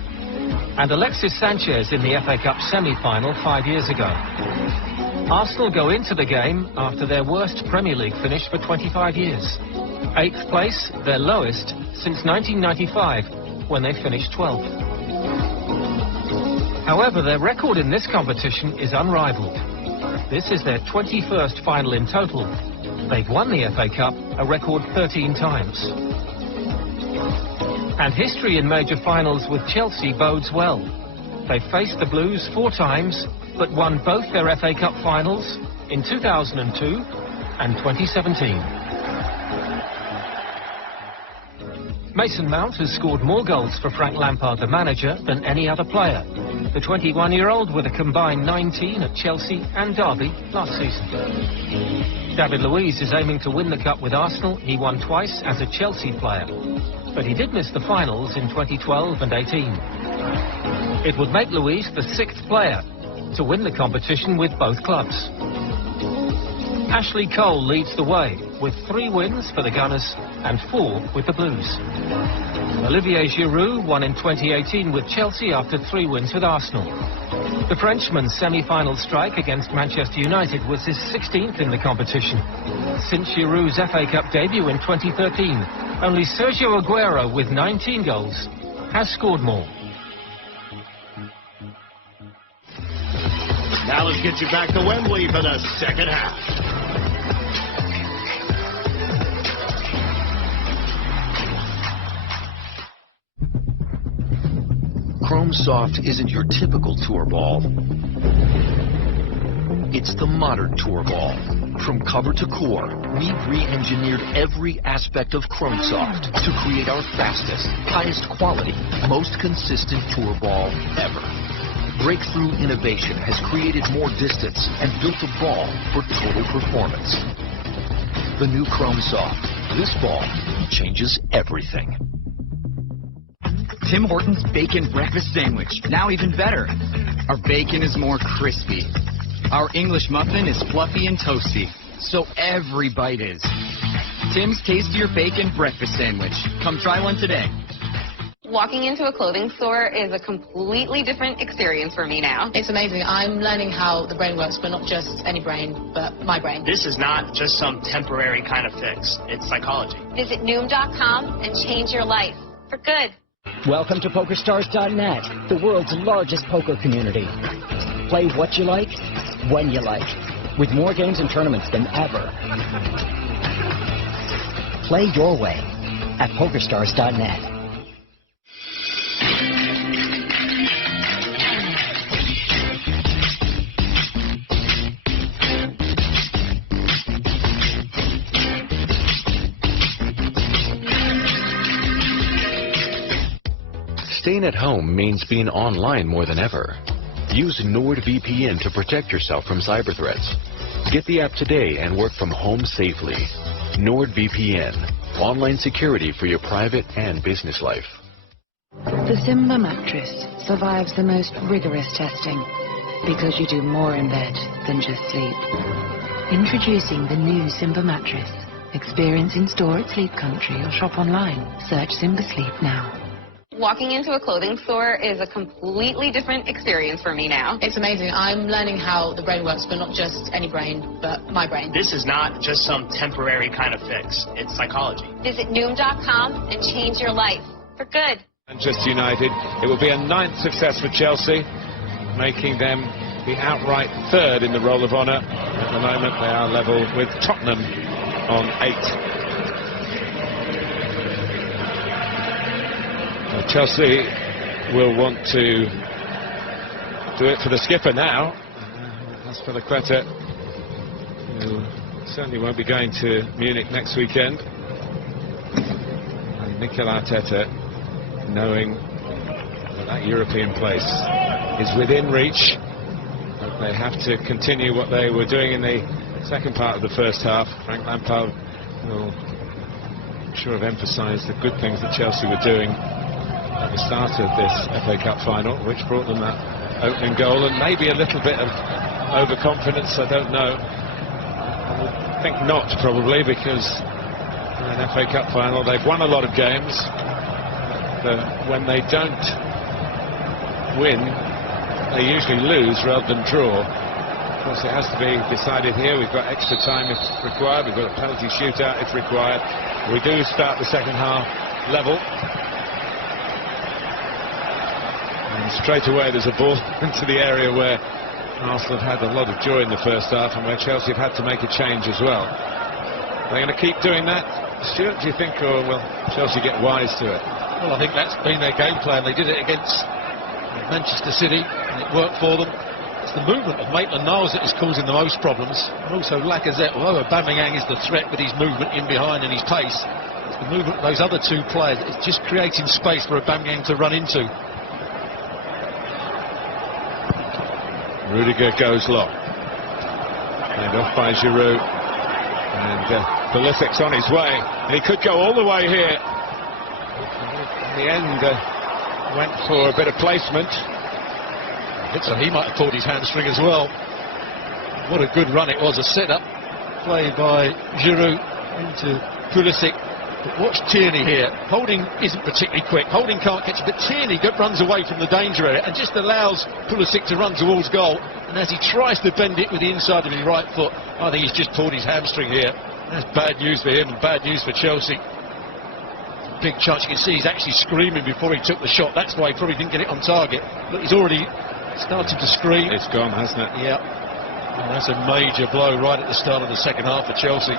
and Alexis Sanchez in the FA Cup semi-final 5 years ago. Arsenal go into the game after their worst Premier League finish for 25 years. 8th place, their lowest since 1995, when they finished 12th. However, their record in this competition is unrivaled. This is their 21st final in total. They've won the FA Cup a record 13 times. And history in major finals with Chelsea bodes well. They faced the Blues 4 times, but won both their FA Cup finals in 2002 and 2017. Mason Mount has scored more goals for Frank Lampard, the manager, than any other player. The 21-year-old with a combined 19 at Chelsea and Derby last season. David Luiz is aiming to win the cup with Arsenal. He won twice as a Chelsea player, but he did miss the finals in 2012 and 18. It would make Luiz the 6th player to win the competition with both clubs. Ashley Cole leads the way with 3 wins for the Gunners and 4 with the Blues. Olivier Giroud won in 2018 with Chelsea after 3 wins with Arsenal. The Frenchman's semi-final strike against Manchester United was his 16th in the competition. Since Giroud's FA Cup debut in 2013, only Sergio Aguero with 19 goals has scored more. Now let's get you back to Wembley for the second half. Chrome Soft isn't your typical tour ball. It's the modern tour ball. From cover to core, we've re-engineered every aspect of Chrome Soft to create our fastest, highest quality, most consistent tour ball ever. Breakthrough innovation has created more distance and built a ball for total performance. The new Chrome Soft. This ball changes everything. Tim Hortons Bacon Breakfast Sandwich. Now even better. Our bacon is more crispy. Our English muffin is fluffy and toasty. So every bite is Tim's Tastier Bacon Breakfast Sandwich. Come try one today. Walking into a clothing store is a completely different experience for me now. It's amazing. I'm learning how the brain works, but not just any brain, but my brain. This is not just some temporary kind of fix. It's psychology. Visit Noom.com and change your life for good. Welcome to PokerStars.net, the world's largest poker community. Play what you like, when you like, with more games and tournaments than ever. Play your way at PokerStars.net. Staying at home means being online more than ever. Use NordVPN to protect yourself from cyber threats. Get the app today and work from home safely. NordVPN, online security for your private and business life. The Simba mattress survives the most rigorous testing because you do more in bed than just sleep. Introducing the new Simba mattress. Experience in store at Sleep Country or shop online. Search Simba Sleep now. Walking into a clothing store is a completely different experience for me now. It's amazing. I'm learning how the brain works, but not just any brain, but my brain. This is not just some temporary kind of fix. It's psychology. Visit Noom.com and change your life for good. Manchester United, it will be a 9th success for Chelsea, making them the outright 3rd in the Roll of Honour. At the moment they are level with Tottenham on 8. Chelsea will want to do it for the skipper now. As for the Quetta, who certainly won't be going to Munich next weekend. And Mikel Arteta, knowing that European place is within reach, but they have to continue what they were doing in the second part of the first half. Frank Lampard will, I'm sure, have emphasised the good things that Chelsea were doing at the start of this FA Cup final, which brought them that opening goal, and maybe a little bit of overconfidence, I don't know. I would think not, probably, because in an FA Cup final they've won a lot of games, but when they don't win, they usually lose rather than draw. Of course, it has to be decided here. We've got extra time if required, we've got a penalty shootout if required. We do start the second half level. And straight away there's a ball into the area where Arsenal have had a lot of joy in the first half and where Chelsea have had to make a change as well. They're going to keep doing that, Stuart, do you think, or will Chelsea get wise to it? Well, I think that's been their game plan. They did it against Manchester City and it worked for them. It's the movement of Maitland-Niles that is causing the most problems, and also Lacazette. Although Aubameyang is the threat with his movement in behind and his pace, it's the movement of those other two players. It's just creating space for Aubameyang to run into. Rudiger goes long, and off by Giroud, and Pulisic's on his way, and he could go all the way here. In the end, went for a bit of placement. So he might have pulled his hamstring as well. What a good run it was, a set-up play by Giroud into Pulisic. But watch Tierney here. Holding isn't particularly quick. Holding can't catch it, but Tierney runs away from the danger area and just allows Pulisic to run towards goal. And as he tries to bend it with the inside of his right foot, I think he's just pulled his hamstring here. That's bad news for him and bad news for Chelsea. Big chance. You can see he's actually screaming before he took the shot. That's why he probably didn't get it on target. But he's already started to scream. It's gone, hasn't it? Yeah. And that's a major blow right at the start of the second half for Chelsea.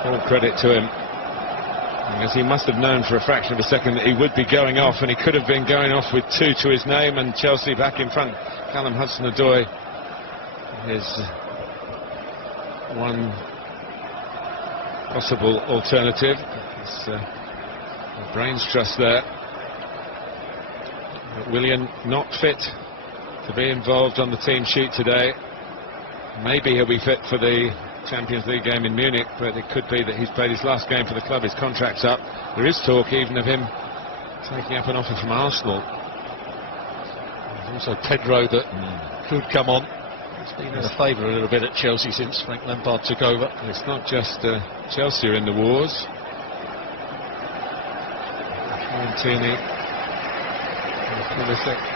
All credit to him, because he must have known for a fraction of a second that he would be going off, and he could have been going off with 2 to his name, and Chelsea back in front. Callum Hudson-Odoi is one possible alternative. It's the brains trust there. But Willian not fit to be involved on the team sheet today. Maybe he'll be fit for the Champions League game in Munich, but it could be that he's played his last game for the club. His contract's up. There is talk even of him taking up an offer from Arsenal. There's also Pedro that could come on. It's been in a favour a little bit at Chelsea since Frank Lampard took over. It's not just Chelsea are in the wars. Fiorentina.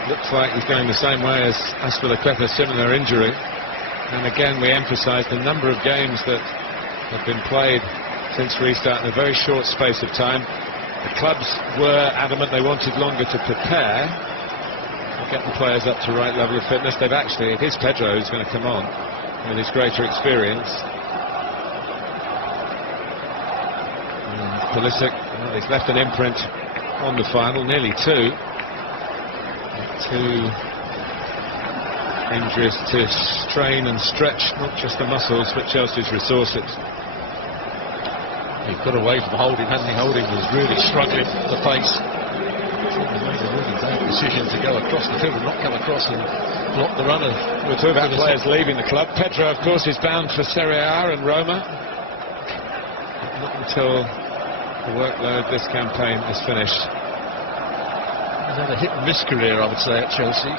Looks like he's going the same way as Aspilicueta, similar injury. And again, we emphasise the number of games that have been played since restart in a very short space of time. The clubs were adamant they wanted longer to prepare, to get the players up to the right level of fitness. They've actually, it is Pedro who's going to come on with his greater experience. And Pulisic, well, he's left an imprint on the final, nearly two. Two injuries to strain and stretch not just the muscles but Chelsea's resources. He got away from Holding, hasn't he? Holding was really struggling at the pace. He made a really bad decision to go across the field and not come across and block the runner. We're talking about players leaving the club. Pedro, of course, is bound for Serie A and Roma. But not until the workload this campaign is finished. He's had a hit-and-miss career, I would say, at Chelsea.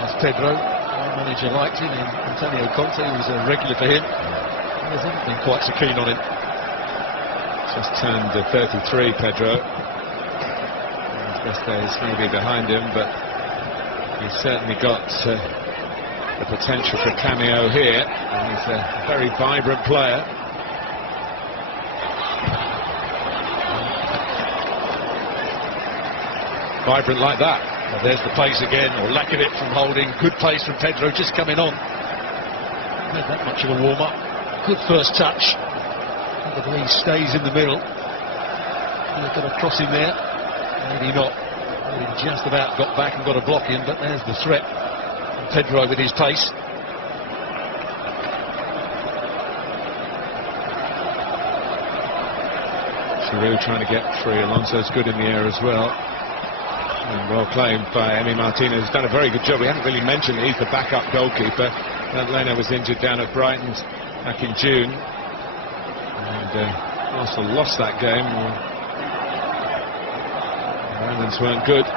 As Pedro, our manager liked him, and Antonio Conte was a regular for him. He hasn't been quite so keen on him. Just turned 33, Pedro. His best days may be behind him, but he's certainly got the potential for cameo here. And he's a very vibrant player. Vibrant like that. Well, there's the pace again, or lack of it from Holding. Good pace from Pedro, just coming on. Not that much of a warm-up. Good first touch. But he stays in the middle. They've got to cross him there. Maybe not. He just about got back and got a block in, but there's the threat. Pedro with his pace. Giroud trying to get free. Alonso's good in the air as well. And well claimed by Emi Martinez. He's done a very good job. We haven't really mentioned that he's the backup goalkeeper. Leno was injured down at Brighton back in June. And Arsenal lost that game. The Romans weren't good.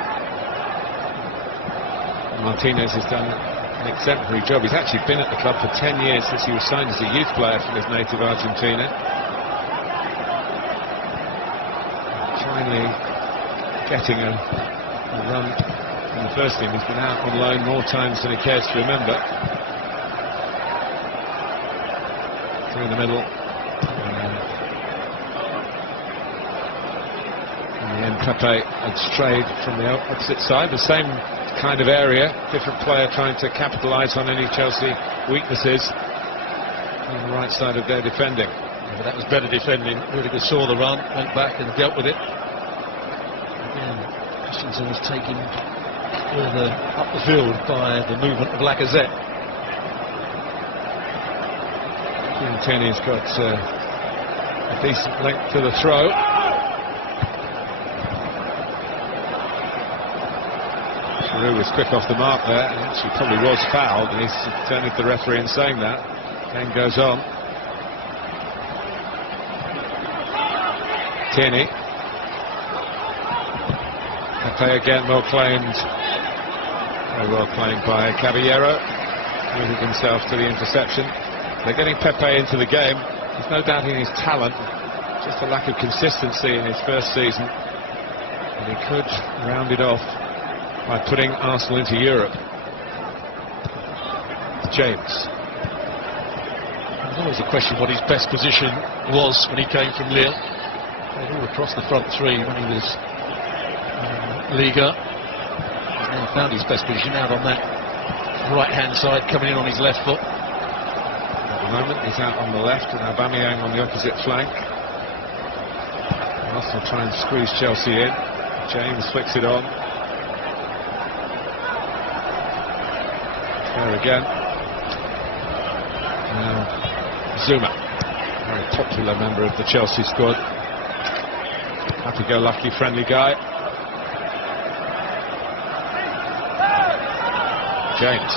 Martinez has done an exemplary job. He's actually been at the club for 10 years since he was signed as a youth player from his native Argentina. Finally getting a run in the first team. He's been out on loan more times than he cares to remember. Through the middle. In the end, Pepe had strayed from the opposite side, the same kind of area, different player trying to capitalise on any Chelsea weaknesses on the right side of their defending. Yeah, but that was better defending. Really saw the run, went back and dealt with it. Christensen was taken further up the field by the movement of Lacazette. Fiorentinha's got a decent length to the throw. Giroud was quick off the mark there, and actually probably was fouled, and he's turning to the referee and saying that. Game goes on. Tierney. Pepe again well claimed. Very well claimed by Caballero. Moving himself to the interception. They're getting Pepe into the game. There's no doubting his talent, just a lack of consistency in his first season. And he could round it off by putting Arsenal into Europe. James. There's always a question what his best position was when he came from Lille. Played all across the front three when he was Liga. He's now found his best position out on that right-hand side, coming in on his left foot. At the moment, he's out on the left, and Aubameyang on the opposite flank. Arsenal try and squeeze Chelsea in. James flicks it on. There again. Now Zuma, very popular member of the Chelsea squad. Happy-go-lucky, friendly guy. James.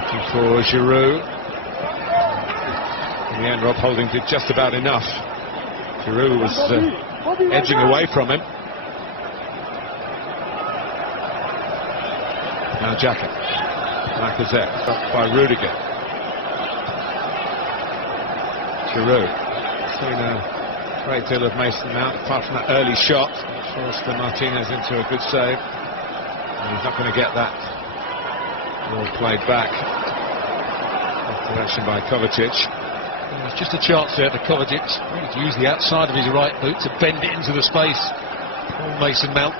Looking for Giroud. In the end, Rob Holding did just about enough. Giroud was edging away from him. Now Xhaka. Lacazette, stopped by Rudiger. Giroud. Seen a great deal of Mason Mount, apart from that early shot, forced Martinez into a good save. And he's not going to get that ball played back. Direction by Kovacic. There's just a chance there for Kovacic to use the outside of his right boot to bend it into the space. Oh, Mason Mount.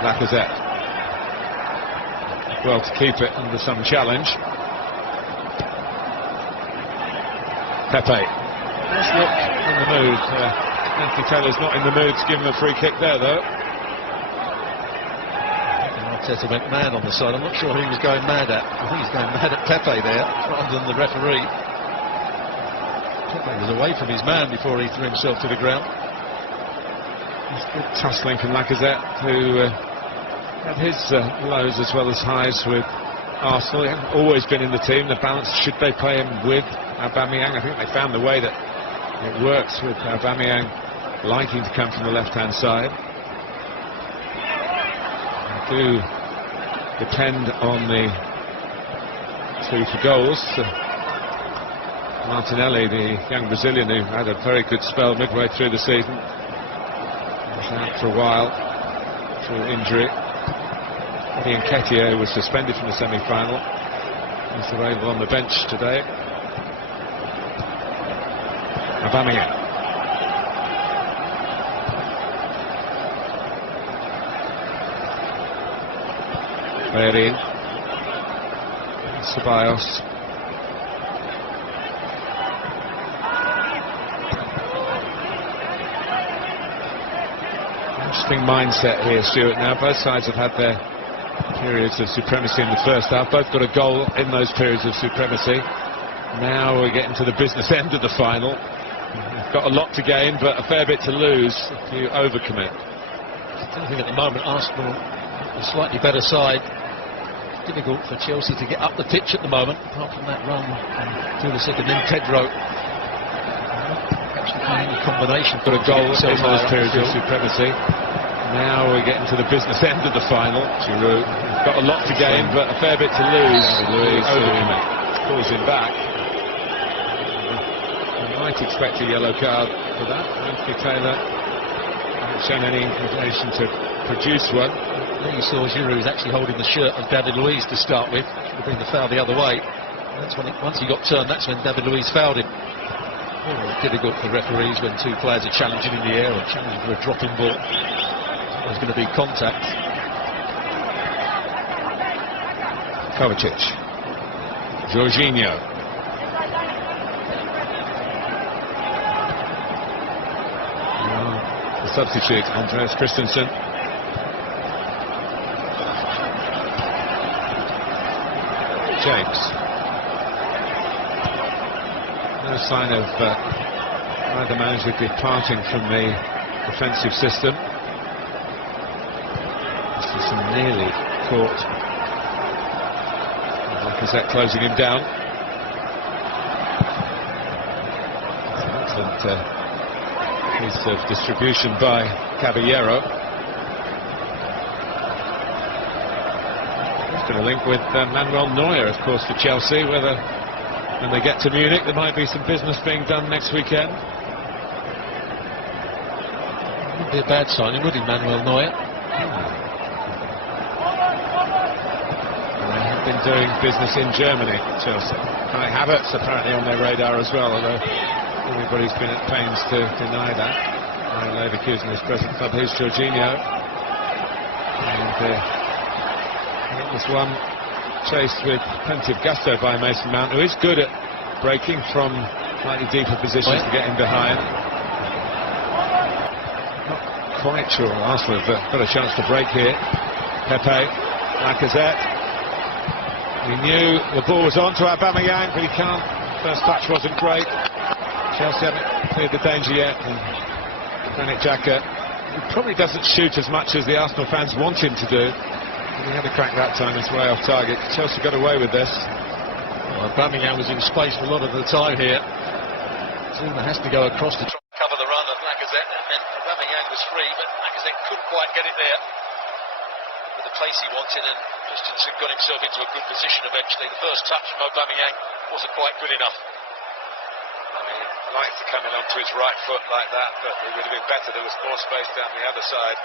Lacazette. Well, to keep it under some challenge. Pepe. Let's look in the mood. Anthony Taylor's not in the mood to give him a free kick there, though. Arteta went mad on the side. I'm not sure who he was going mad at. I think he's going mad at Pepe there, rather than the referee. Pepe was away from his man before he threw himself to the ground. It's good tussling from Lacazette, who had his lows as well as highs with Arsenal. He hasn't always been in the team. The balance, should they play him with Aubameyang? I think they found the way that it works with Aubameyang liking to come from the left-hand side. They do depend on the two for goals. Martinelli, the young Brazilian who had a very good spell midway through the season, was out for a while through injury. Eddie Nketiah was suspended from the semi-final. He's available on the bench today. Aubameyang. Bellerin. Ceballos. Interesting mindset here, Stuart. Now both sides have had their periods of supremacy in the first half. Both got a goal in those periods of supremacy. Now we're getting to the business end of the final. We've got a lot to gain, but a fair bit to lose if you overcommit. I think at the moment Arsenal, a slightly better side. Difficult for Chelsea to get up the pitch at the moment, apart from that run to the second. Then Pedro. Perhaps the combination. Got a goal in those periods of supremacy. Now we're getting to the business end of the final. Giroud. Got a lot to gain, but a fair bit to lose. Overcommit. Pulls him back. You might expect a yellow card for that. Anthony Taylor hasn't shown any inclination to produce one. There you saw Giroud was actually holding the shirt of David Luiz to start with. Should have been the foul the other way. That's when once he got turned, that's when David Luiz fouled him. Difficult for referees when two players are challenging in the air or challenging for a dropping ball. There's going to be contact. Kovacic. Jorginho. The substitute, Andreas Christensen. James. No sign of either manager departing from the defensive system. This is nearly caught. Lacazette closing him down. Excellent piece of distribution by Caballero. A link with Manuel Neuer, of course, for Chelsea. Whether when they get to Munich there might be some business being done next weekend. Wouldn't be a bad signing, would he, Manuel Neuer? They have been doing business in Germany, Chelsea. Kai Havertz apparently on their radar as well, although everybody's been at pains to deny that. Leverkusen, his present club. Here's Jorginho. And it was one chased with plenty of gusto by Mason Mount, who is good at breaking from slightly deeper positions to get in behind. Not quite sure Arsenal have got a chance to break here. Pepe, Lacazette. He knew the ball was on to Aubameyang, but he can't. First touch wasn't great. Chelsea haven't cleared the danger yet. And Granit Xhaka, he probably doesn't shoot as much as the Arsenal fans want him to do. He had a crack that time, it's way off target. Chelsea got away with this. Well, Aubameyang was in space a lot of the time here. Zuma has to go across to try and cover the run of Lacazette, and then Aubameyang was free, but Lacazette couldn't quite get it with the pace he wanted, and Christensen got himself into a good position eventually. The first touch from Aubameyang wasn't quite good enough. I mean, he likes to come in onto his right foot like that, but it would have been better. There was more space down the other side.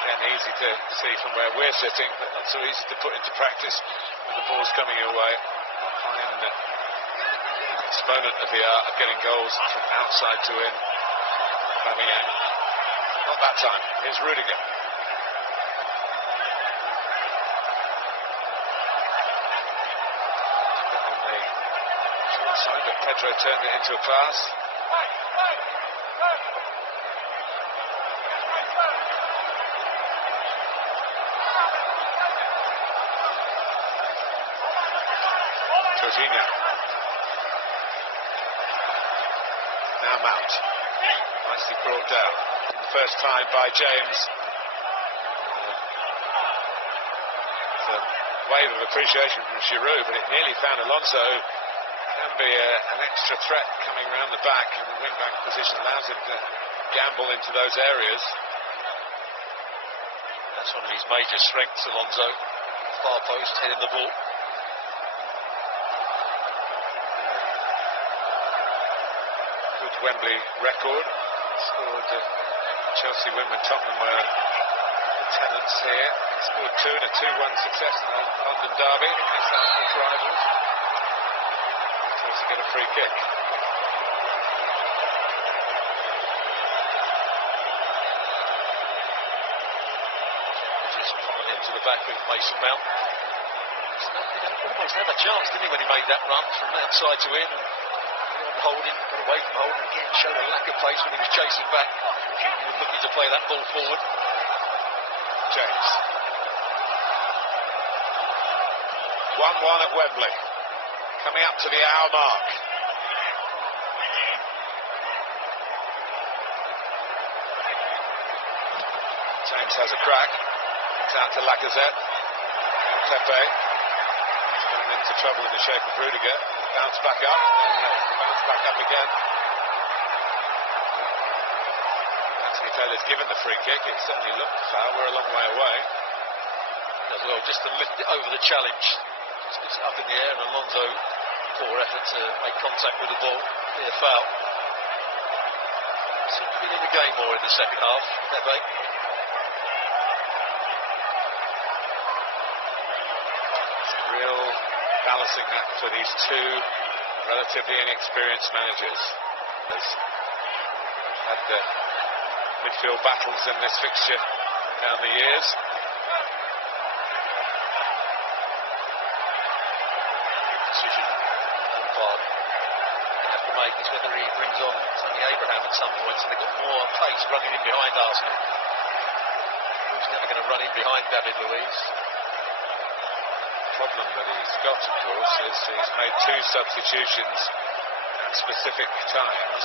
Again, easy to see from where we're sitting, but not so easy to put into practice when the ball's coming your way. Fine exponent of the art of getting goals from outside to in. Aubameyang. Not that time. Here's Rudiger. On the short side, but Pedro turned it into a pass. Jorginho. Now Mount. Nicely brought down. First time by James. It's a wave of appreciation from Giroud, but it nearly found Alonso. Can be an extra threat coming around the back, and the wing-back position allows him to gamble into those areas. That's one of his major strengths, Alonso. Far post, heading the ball. Good Wembley record. Scored Chelsea win when Tottenham were the tenants here. Scored 2 in a 2-1 success in the London derby against Arsenal's rivals. Chelsea get a free kick. Just coming into the back with Mason Mount. He almost had a chance, didn't he, when he made that run from outside to in. Holding, got away from Holding again, showed a lack of pace when he was chasing back. He was looking to play that ball forward. James. 1-1 at Wembley. Coming up to the hour mark. James has a crack. Comes out to Lacazette. And Pepe. He's coming into trouble in the shape of Rudiger. Bounce back up, and then bounce back up again. Anthony Taylor's given the free kick. It certainly looked foul. We're a long way away. As well, just to lift it over the challenge. Just gets it up in the air, and Alonso, poor effort to make contact with the ball. Clear foul. Seemed to be in the game more in the second half. Pepe. Real balancing act for these two relatively inexperienced managers. They've had the midfield battles in this fixture down the years. Decision Lampard going to have to make is whether he brings on Tammy Abraham at some point, so they've got more pace running in behind Arsenal. Who's never going to run in behind David Luiz? Problem that he's got, of course, is he's made 2 substitutions at specific times.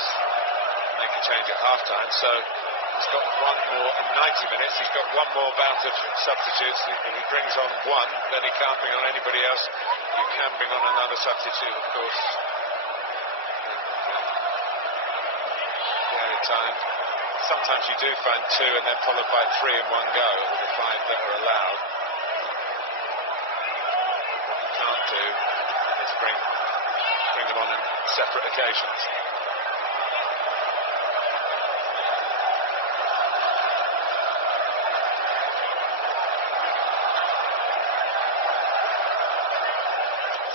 Make a change at half-time, so he's got 1 more in 90 minutes. He's got 1 more bout of substitutes. If he brings on 1, then he can't bring on anybody else. You can bring on another substitute, of course, in the added time. Sometimes you do find 2 and then followed by 3 in one go with the 5 that are allowed. Can't do is bring them on in separate occasions.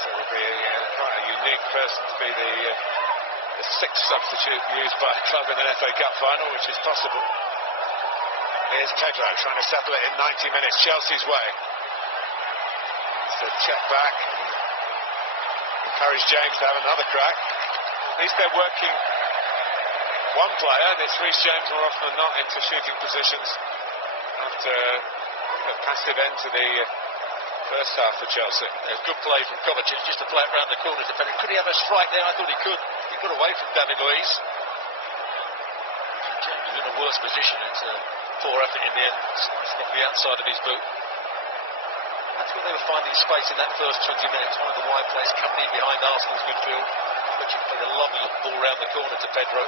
So it will be quite a unique person to be the 6th substitute used by a club in an FA Cup final, which is possible. Here's Pedro trying to settle it in 90 minutes Chelsea's way. To check back and encourage James to have another crack. At least they're working one player, and it's Reece James more often than not into shooting positions after a passive end to the first half for Chelsea. Good play from Kovacic just to play it round the corner to Pedro. Could he have a strike there? I thought he could. He got away from David Luiz. James was in a worse position. It's a poor effort in the end. Sliced off the outside of his boot. That's where they were finding space in that first 20 minutes. One of the wide players coming in behind Arsenal's midfield. Kovacic played a lovely ball round the corner to Pedro.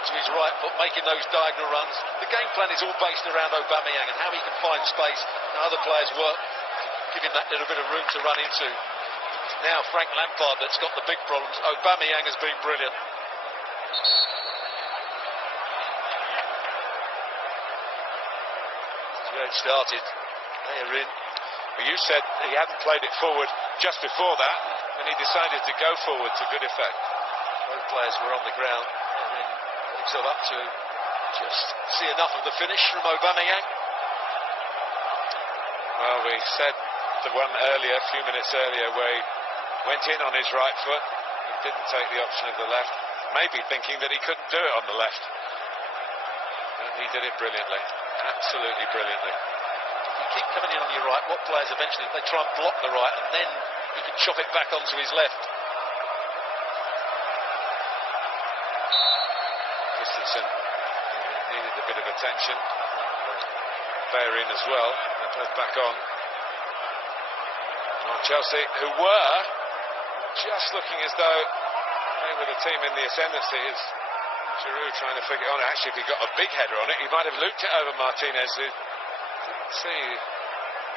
onto his right foot, making those diagonal runs. The game plan is all based around Aubameyang and how he can find space and other players work, give him that little bit of room to run into. Now Frank Lampard that's got the big problems. Aubameyang has been brilliant. That's where it started. They're in. Well, you said he hadn't played it forward just before that, and he decided to go forward to good effect. Both players were on the ground, and then got himself up to just see enough of the finish from Aubameyang. Well, we said the one earlier, a few minutes earlier, where he went in on his right foot and didn't take the option of the left, maybe thinking that he couldn't do it on the left. And he did it brilliantly, absolutely brilliantly. If you keep coming in on your right, what players eventually, they try and block the right, and then he can chop it back onto his left. Christensen needed a bit of attention. They're in as well. They're both back on. Well, Chelsea, who were just looking as though they were the team in the ascendancy, is Giroud trying to figure on. Actually, if he got a big header on it, he might have looped it over Martinez, who didn't see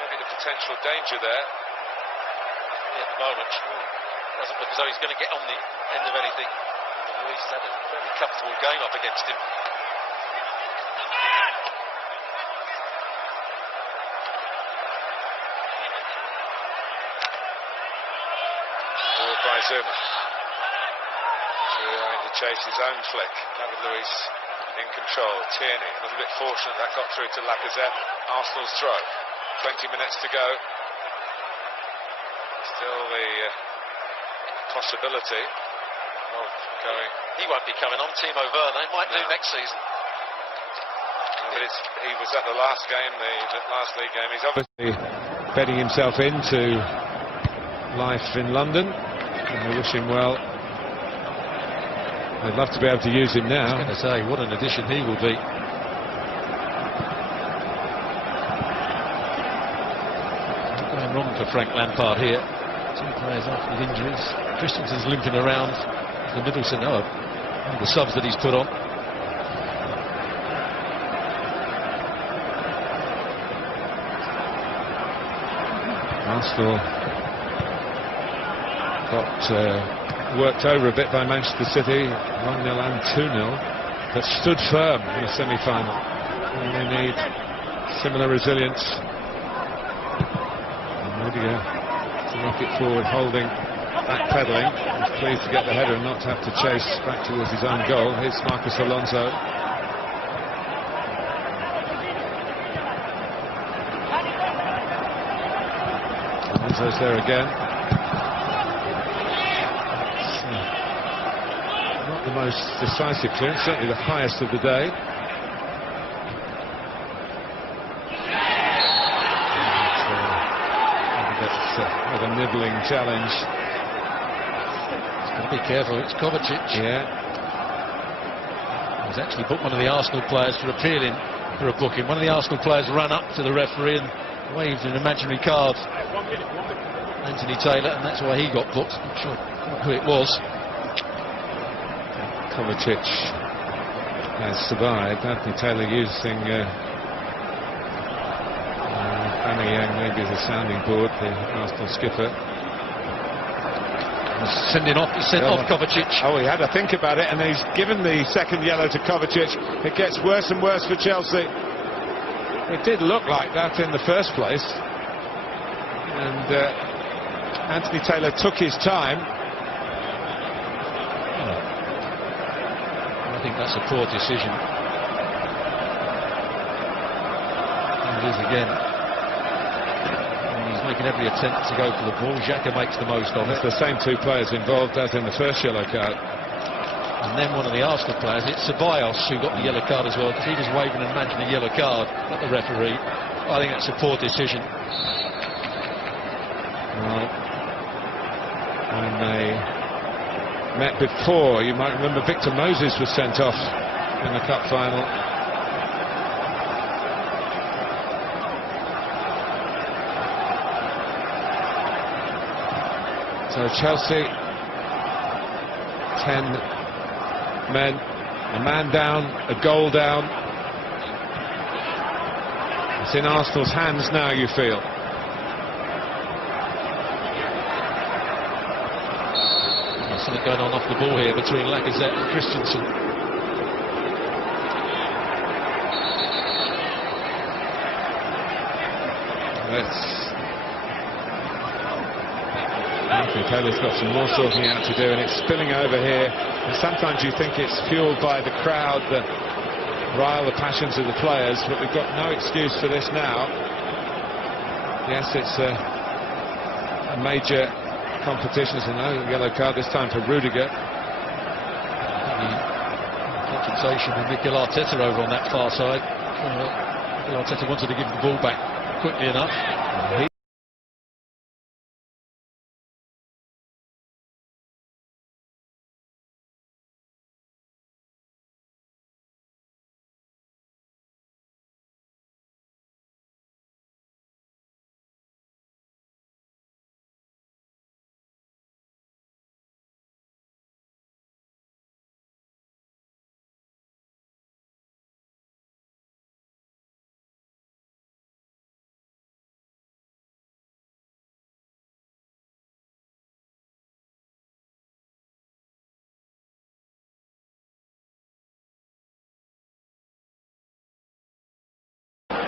maybe the potential danger there. At the moment, doesn't look as though he's going to get on the end of anything. Luis has had a very comfortable game up against him. Ball by Zuma. Trying to chase his own flick. David Luiz in control. Tierney, a little bit fortunate that got through to Lacazette. Arsenal's throw. 20 minutes to go. Still the possibility of going. He won't be coming on. Timo Werner might do next season. But he was at the last game, the last league game. He's obviously betting himself into life in London, and we wish him well. I'd love to be able to use him now. I was going to say, what an addition he will be. Not going wrong for Frank Lampard here. Two players off with injuries. Christensen's limping around the middle centre. Oh, one of the subs that he's put on. Arsenal got worked over a bit by Manchester City, 1-0 and 2-0, but stood firm in the semi-final. And they need similar resilience. And Rudiger to knock it forward, holding, backpedaling. He's pleased to get the header and not to have to chase back towards his own goal. Here's Marcus Alonso. Alonso's there again. Not the most decisive clearance, certainly the highest of the day. With a nibbling challenge. He's got to be careful, it's Kovacic. Yeah. He's actually booked one of the Arsenal players for appealing for a booking. One of the Arsenal players ran up to the referee and waved an imaginary card. Anthony Taylor, and that's why he got booked. I'm not sure who it was. Kovacic has survived. Anthony Taylor using Aubameyang maybe as a sounding board, the Arsenal skipper. Sending off, he sent off Kovacic. Oh, he had to think about it, and he's given the second yellow to Kovacic. It gets worse and worse for Chelsea. It did look like that in the first place. And Anthony Taylor took his time. I think that's a poor decision. It is again. And he's making every attempt to go for the ball. Xhaka makes the most of it. It's the same two players involved as in the first yellow card. And then one of the Arsenal players, it's Ceballos, who got the yellow card as well, because he was waving an imaginary yellow card at the referee. I think that's a poor decision. Well, when they met before, you might remember Victor Moses was sent off in the cup final. So Chelsea, 10 men A man down, a goal down. It's in Arsenal's hands now, you feel. There's something going on off the ball here between Lacazette and Christensen. Kelly's got some more sorting out to do, and it's spilling over here. And sometimes you think it's fueled by the crowd that rile the passions of the players, but we've got no excuse for this now. Yes, it's a major competition. It's a yellow card this time for Rudiger. Confrontation with Mikel Arteta over on that far side. Mikel Arteta wanted to give the ball back quickly enough.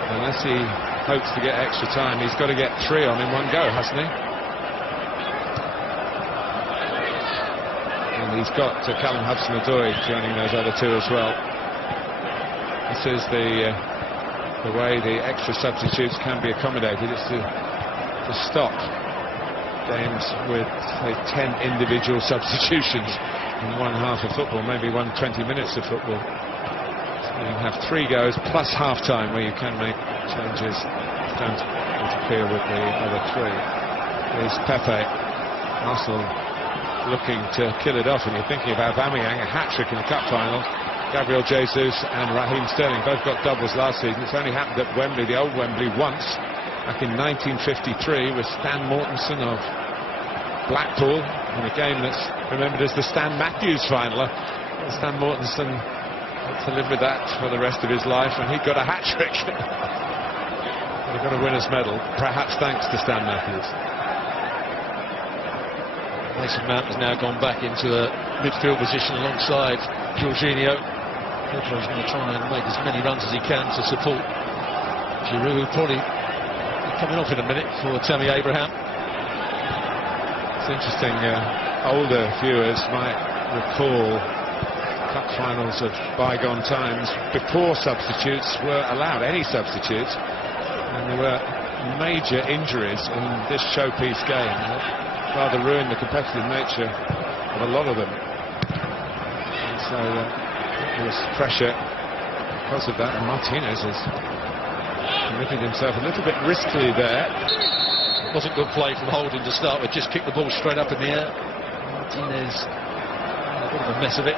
Unless he hopes to get extra time, he's got to get 3 on in one go, hasn't he? And he's got Callum Hudson-Odoi joining those other 2 as well. This is the way the extra substitutes can be accommodated. It's to stop games with, say, 10 individual substitutions in one half of football, maybe 120 minutes of football. You have 3 goes plus half-time where you can make changes, don't interfere with the other 3. There's Pepe. Arsenal looking to kill it off, and you're thinking of Aubameyang, a hat-trick in the cup final. Gabriel Jesus and Raheem Sterling both got doubles last season. It's only happened at Wembley, the old Wembley, once, back in 1953 with Stan Mortensen of Blackpool, in a game that's remembered as the Stan Matthews final. Stan Mortensen to live with that for the rest of his life, and he got a hat-trick. He got a winner's medal, perhaps thanks to Stan Matthews. Mason Mount has now gone back into a midfield position alongside Jorginho. Pedro's going to try and make as many runs as he can to support Giroud, who'll probably be coming off in a minute for Tammy Abraham. It's interesting, older viewers might recall cup finals of bygone times before substitutes were allowed, any substitutes, and there were major injuries in this showpiece game that rather ruined the competitive nature of a lot of them, and so there was pressure because of that, and Martinez has committed himself a little bit riskily there. It wasn't good play from Holding to start with, just kicked the ball straight up in the air. Martinez a bit of a mess of it.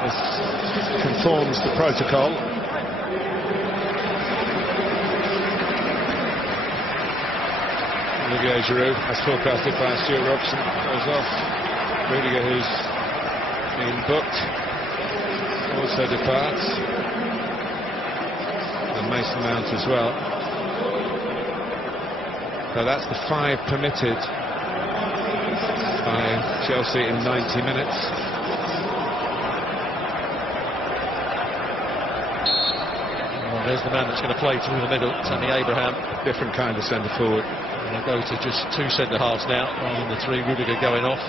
This conforms to protocol. Olivier Giroud, as forecasted by Stuart Robson, goes off. Rudiger, who's been booked, also departs. And Mason Mount as well. So that's the 5 permitted by Chelsea in 90 minutes. There's the man that's going to play through the middle, Tammy Abraham. Different kind of centre forward. They'll go to just 2 centre halves now, rather than the 3. Rudiger going off.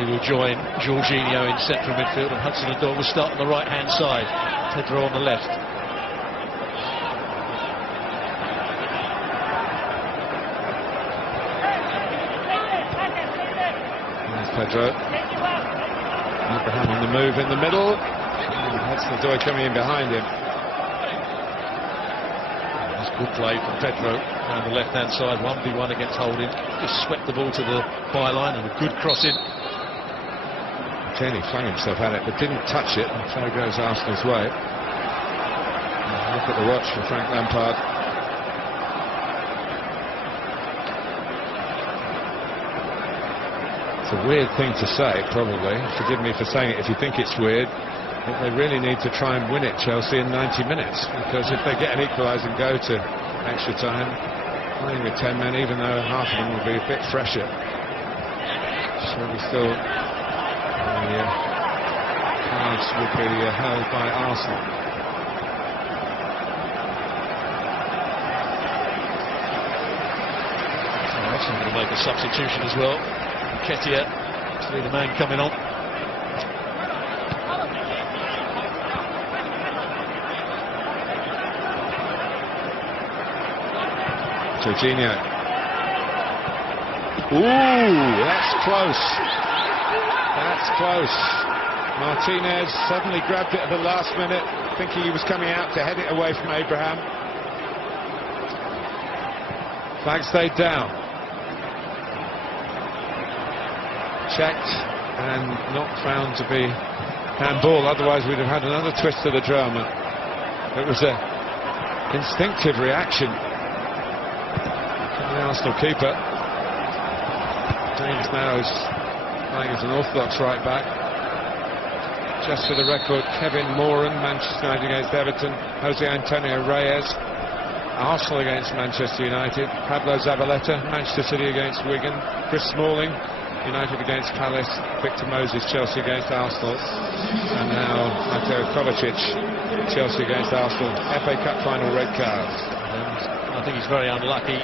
He will join Jorginho in central midfield, and Hudson-Odoi will start on the right hand side. Pedro on the left. There's Pedro. Abraham on the move in the middle. Hudson-Odoi coming in behind him. Good play from Pedro down the left-hand side, 1v1 against Holding. Just swept the ball to the byline and a good cross in. Kenny flung himself at it but didn't touch it, and so goes Arsenal's way. Look at the watch for Frank Lampard. It's a weird thing to say, probably. Forgive me for saying it if you think it's weird. But they really need to try and win it, Chelsea, in 90 minutes. Because if they get an equaliser and go to extra time, playing with 10 men, even though half of them will be a bit fresher, surely still the cards would be held by Arsenal. Arsenal going to make a substitution as well. Ketia to be the man coming on. Jorginho. Ooh, that's close. That's close. Martinez suddenly grabbed it at the last minute, thinking he was coming out to head it away from Abraham. Flag stayed down. Checked and not found to be handball, otherwise we'd have had another twist of the drama. It was an instinctive reaction from the Arsenal keeper. James now is playing as an orthodox right back. Just for the record, Kevin Moran, Manchester United against Everton. Jose Antonio Reyes, Arsenal against Manchester United. Pablo Zabaleta, Manchester City against Wigan. Chris Smalling, United against Palace. Victor Moses, Chelsea against Arsenal. And now Mateo Kovacic, Chelsea against Arsenal. FA Cup final red cards. And I think he's very unlucky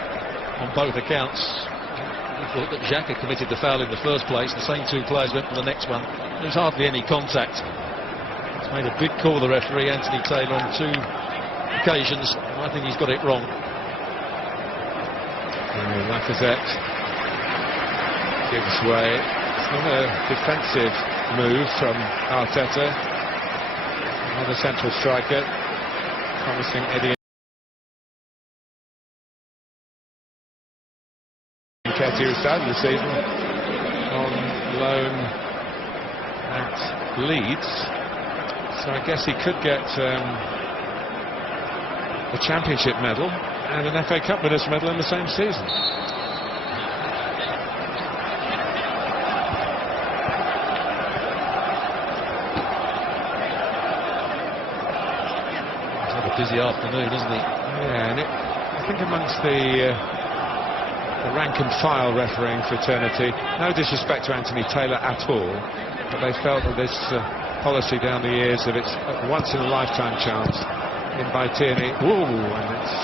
on both accounts. He thought that Xhaka committed the foul in the first place. The same two players went for the next one. There's hardly any contact. He's made a big call, the referee, Anthony Taylor, on two occasions. I think he's got it wrong. Lacazette gives way. It's not a defensive move from Arteta. Another central striker, promising Eddie Nketiah, who started the season on loan at Leeds. So I guess he could get a Championship medal and an FA Cup winners' medal in the same season. He's had a busy afternoon, isn't he? Yeah, and I think amongst the rank and file refereeing fraternity, no disrespect to Anthony Taylor at all, but they felt that this policy down the years that it's a once in a lifetime chance in by Tierney, and it's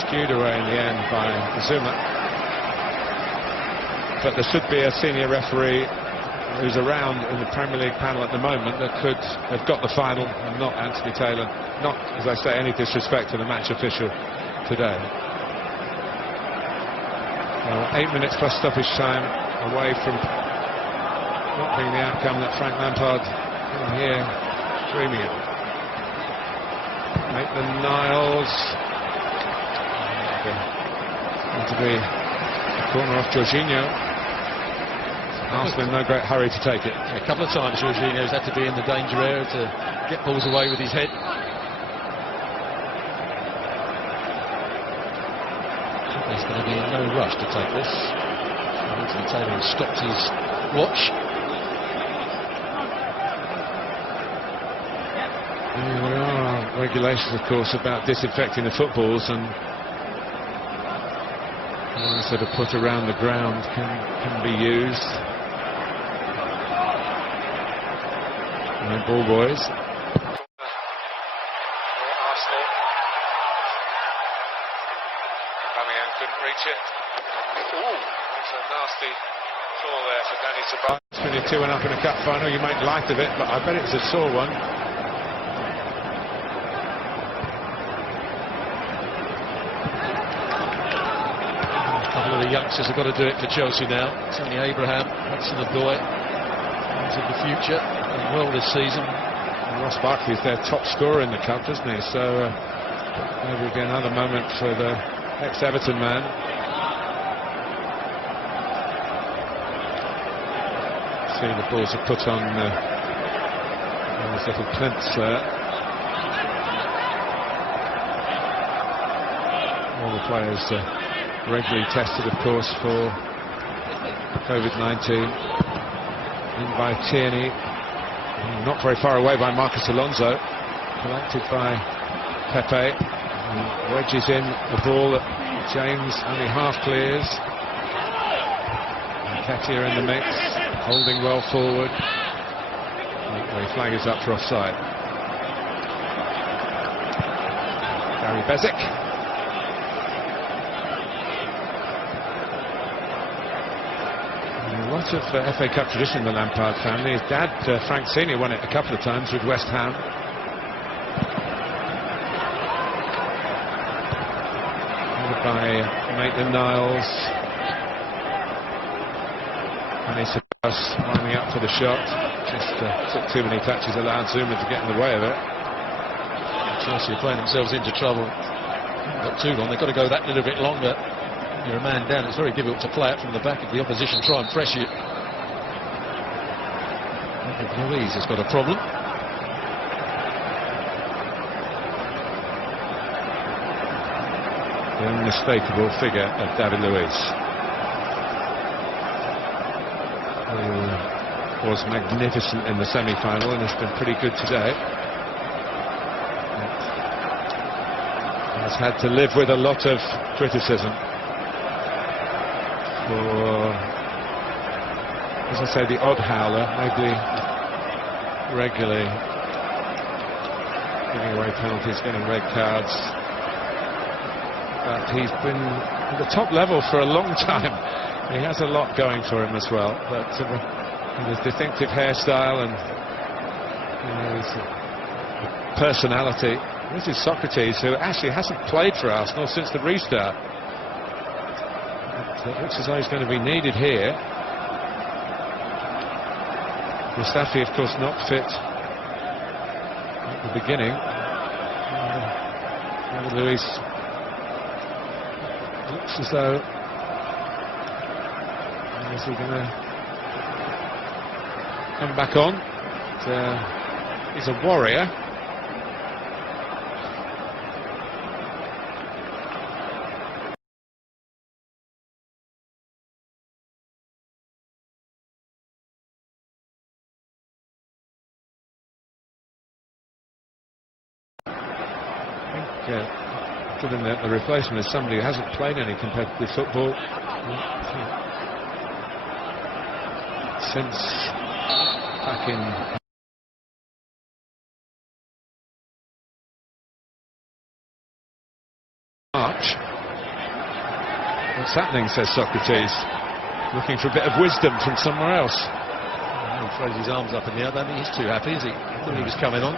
skewed away in the end by Zuma. But there should be a senior referee who's around in the Premier League panel at the moment that could have got the final, and not Anthony Taylor. Not, as I say, any disrespect to the match official today. 8 minutes plus stoppage time away from not being the outcome that Frank Lampard came here dreaming of. Maitland-Niles, going to be a corner off Jorginho. Arsenal in no great hurry to take it. A couple of times Jorginho's had to be in the danger area to get balls away with his head. There's going to be no rush to take this. Anthony Taylor has stopped his watch. There are regulations, of course, about disinfecting the footballs, and the ones that are put around the ground can be used. And ball boys. Arsenal. Aubameyang couldn't reach it. That's a nasty fall there for Danny Ceballos. When you're 2-1 up in a cup final, you make light of it, but I bet it's a sore one. The youngsters have got to do it for Chelsea now. It's only Abraham, Hudson-Odoi, into the future, and well this season. And Ross Barkley's their top scorer in the cup, isn't he? So maybe again another moment for the ex-Everton man. See the balls are put on those little plinths there. All the players regularly tested, of course, for COVID-19. In by Tierney, not very far away by Marcus Alonso, collected by Pepe, and wedges in the ball that James only half clears. Nketiah in the mix, holding well forward. The flag is up for offside. Gary Bezic. A lot of FA Cup tradition in the Lampard family. His dad, Frank Senior, won it a couple of times with West Ham. Followed by Maitland-Niles. And he's winding up for the shot. Just took too many touches, allowed Zuma to get in the way of it. Chelsea are playing themselves into trouble. Not too long, they've got to go that little bit longer. You're a man down, it's very difficult to play it from the back if the opposition try and press you. Luiz has got a problem. The unmistakable figure of David Luiz, who was magnificent in the semi-final and has been pretty good today. Has had to live with a lot of criticism for, as I say, the odd howler, maybe regularly giving away penalties, getting red cards. But he's been at the top level for a long time. He has a lot going for him as well. But his distinctive hairstyle and his personality. This is Socrates, who actually hasn't played for Arsenal since the restart. It looks as though he's going to be needed here. Mustafi, of course, not fit at the beginning. Luiz looks as though, is he going to come back on? He's a warrior. Given that the replacement is somebody who hasn't played any competitive football since back in March. What's happening, says Socrates, looking for a bit of wisdom from somewhere else. He throws his arms up in the air. I don't think he's too happy, is he? I thought he was coming on.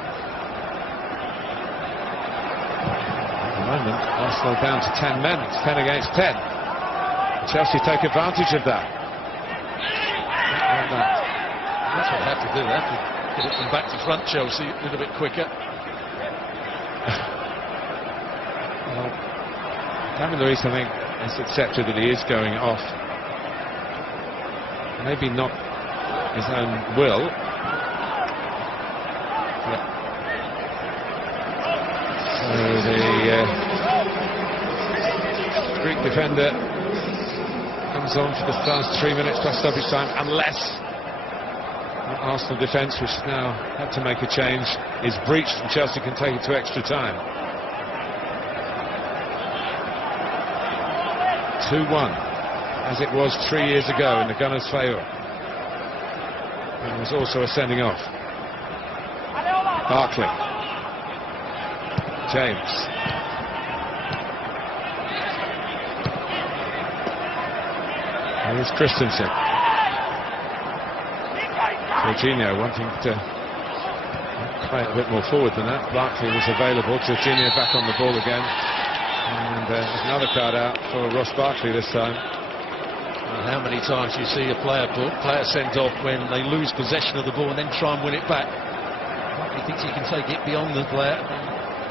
Moment, Arsenal down to 10 men. It's 10 against 10. Chelsea take advantage of that. That's what they have to do. They have to get it from back to front, Chelsea, a little bit quicker. Well, David Luiz, I think, has accepted that he is going off. Maybe not his own will. So the Greek defender comes on for the last 3 minutes plus stoppage time, unless the Arsenal defence, which has now had to make a change, is breached and Chelsea can take it to extra time. 2-1, as it was 3 years ago in the Gunners' favour. There was also a sending off. Barkley. James. Here's Christensen. Jorginho wanting to play a bit more forward than that. Barkley was available. Jorginho back on the ball again. And there's another card out for Ross Barkley this time. Well, how many times you see a player sent off when they lose possession of the ball and then try and win it back? He thinks he can take it beyond the player.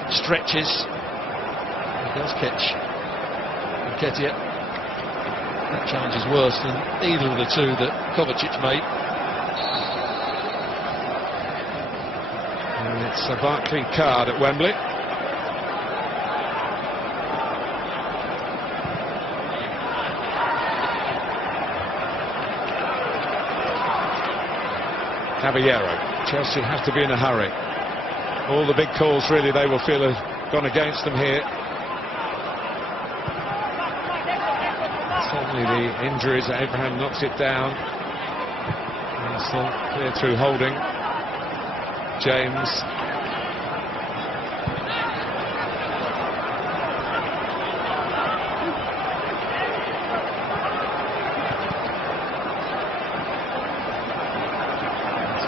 Stretches. He does catch Nketiah. That challenge is worse than either of the two that Kovacic made. And it's a Barkley card at Wembley. Caballero. Chelsea have to be in a hurry. All the big calls really they will feel have gone against them here. Certainly the injuries. Abraham knocks it down. Arsenal clear through Holding. James.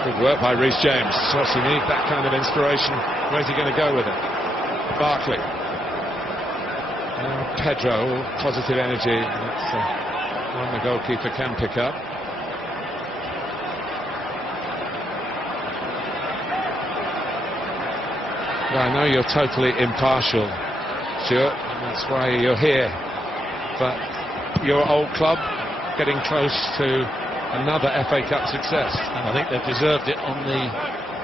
Good work by Reece James. Chelsea need that kind of inspiration. Where's he going to go with it? Barkley. Now Pedro, positive energy. That's one the goalkeeper can pick up. Well, I know you're totally impartial, Stuart, and that's why you're here. But your old club getting close to another FA Cup success. And I think they've deserved it on the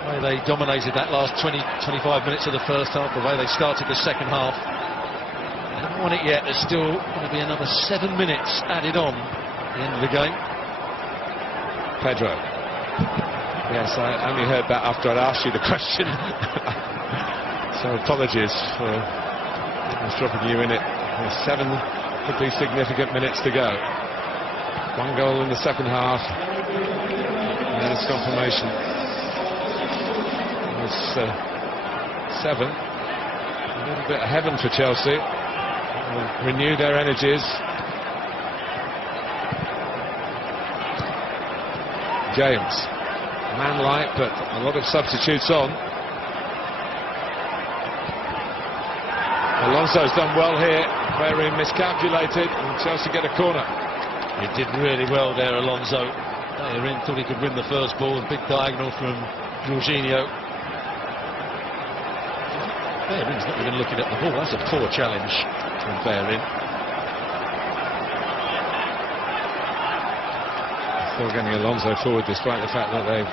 way they dominated that last 20-25 minutes of the first half, the way they started the second half. They haven't won it yet. There's still going to be another 7 minutes added on at the end of the game. Pedro. Yes, I only heard that after I'd asked you the question. So apologies for dropping you in it. There's 7 could be significant minutes to go. 1 goal in the second half. And it's confirmation. It's 7. A little bit of heaven for Chelsea. They'll renew their energies. James. Man-like, but a lot of substitutes on. Alonso's done well here. Very miscalculated, and Chelsea get a corner. He did really well there, Alonso. Bellerin thought he could win the first ball. Big diagonal from Jorginho. Bellerin's not even looking at the ball. That's a poor challenge from Bellerin. Still getting Alonso forward despite the fact that they've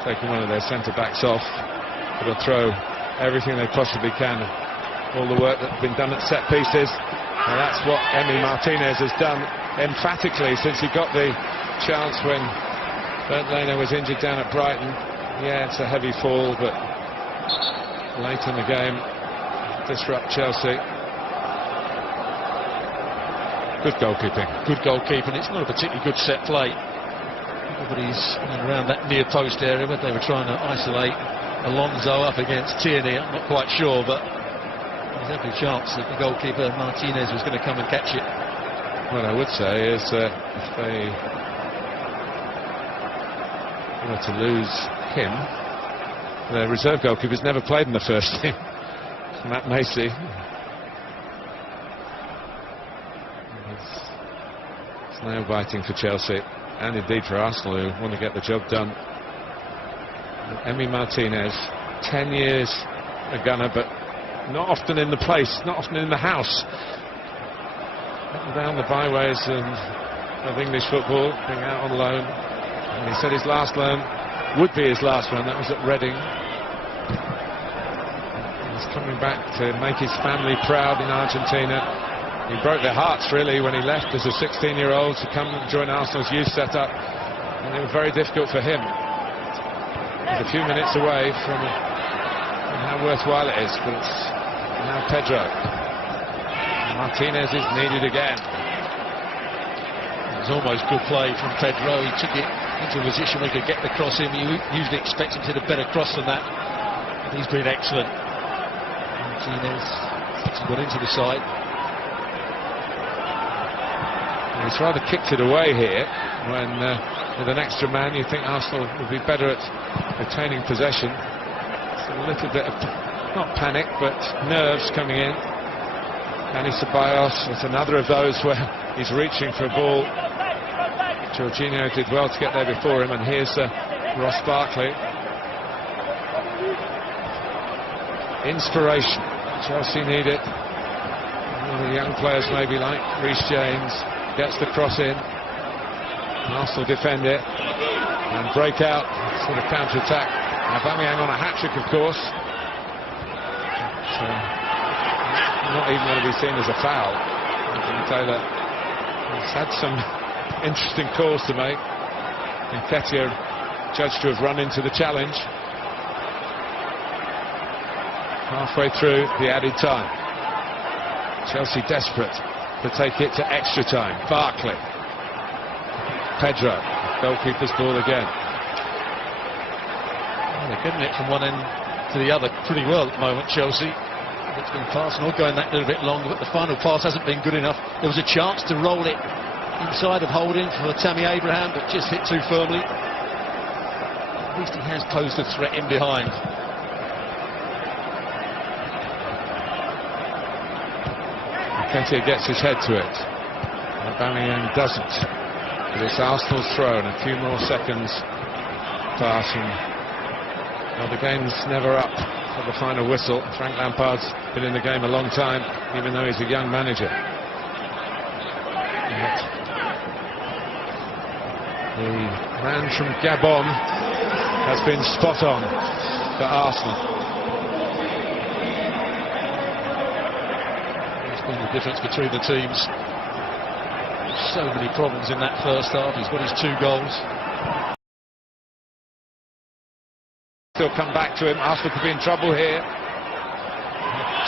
taken one of their centre-backs off. They'll throw everything they possibly can. All the work that's been done at set pieces. And that's what Emi Martinez has done emphatically since he got the chance when Bernd Leno was injured down at Brighton. Yeah, it's a heavy fall, but late in the game, disrupt Chelsea. Good goalkeeping. Good goalkeeping. It's not a particularly good set play. Everybody's around that near post area, but they were trying to isolate Alonso up against Tierney. I'm not quite sure, but there's every chance that the goalkeeper Martinez was going to come and catch it. What I would say is that if they were to lose him, the reserve goalkeeper's never played in the first team. Matt Macy. It's nail biting for Chelsea, and indeed for Arsenal, who want to get the job done. Emi Martinez, 10 years a gunner, but not often in the place, not often in the house. Down the byways of English football, being out on loan. And he said his last loan would be his last one. That was at Reading. He's coming back to make his family proud in Argentina. He broke their hearts really when he left as a 16-year-old to come and join Arsenal's youth setup, and it was very difficult for him. He's a few minutes away from how worthwhile it is, but it's now Pedro. Martinez is needed again. It was almost good play from Pedro. He took it into a position where he could get the cross in. You usually expect him to hit a better cross than that. But he's been excellent. Martinez got into the side. He's rather kicked it away here when with an extra man you think Arsenal would be better at retaining possession. It's a little bit of, not panic, but nerves coming in. Dani Ceballos, it's another of those where he's reaching for a ball. Jorginho did well to get there before him, and here's Ross Barkley. Inspiration. Chelsea need it. One of the young players maybe like Reece James gets the cross in. Arsenal defend it and break out, sort of counter-attack. Aubameyang on a hat-trick, of course. Not even going to be seen as a foul. Taylor has had some interesting calls to make. Nketiah judged to have run into the challenge. Halfway through the added time. Chelsea desperate to take it to extra time. Barkley. Pedro. Goalkeeper's ball again. Well, they're getting it from one end to the other pretty well at the moment, Chelsea. It's been passing or going that little bit longer, but the final pass hasn't been good enough. There was a chance to roll it inside of holding for Tammy Abraham, but just hit too firmly. At least he has posed a threat in behind. Ketia gets his head to it. Aubameyang doesn't. But it's Arsenal's throw, and a few more seconds pass, and well, the game's never up for the final whistle. Frank Lampard's been in the game a long time, even though he's a young manager. But the man from Gabon has been spot on for Arsenal. That's been the difference between the teams. So many problems in that first half. He's got his 2 goals. Still come back to him. Arsenal could be in trouble here.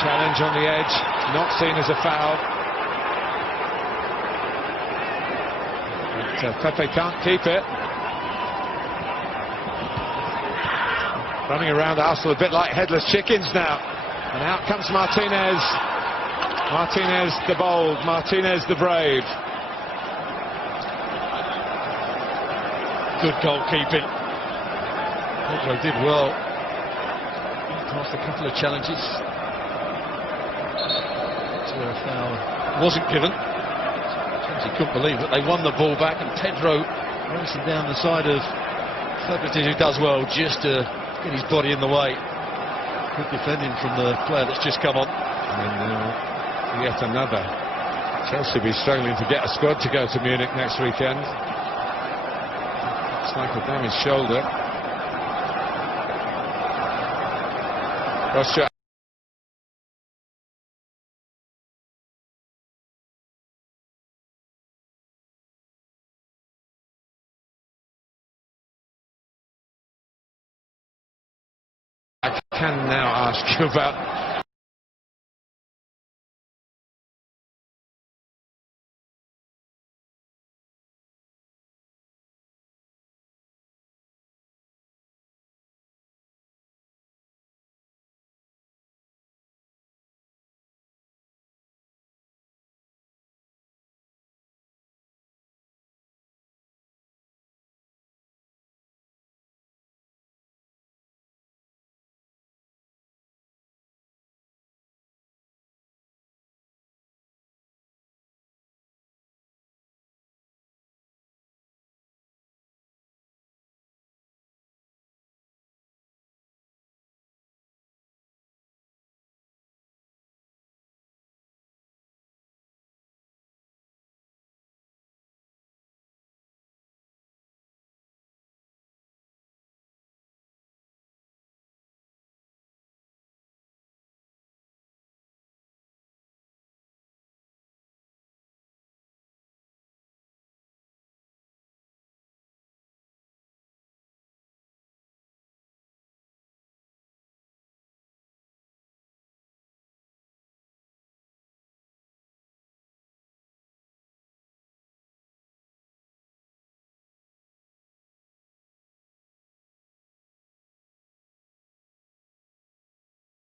Challenge on the edge, not seen as a foul. But Pepe can't keep it. Running around Arsenal a bit like headless chickens now. And out comes Martinez. Martinez the bold, Martinez the brave. Good goalkeeping. Pedro did well. Passed a couple of challenges. That's where a foul wasn't given. He couldn't believe that they won the ball back, and Pedro racing down the side of Socrates, who does well just to get his body in the way. Good defending from the player that's just come on. And yet another. Chelsea will be struggling to get a squad to go to Munich next weekend. Looks like a damaged shoulder. Russia. I can now ask you about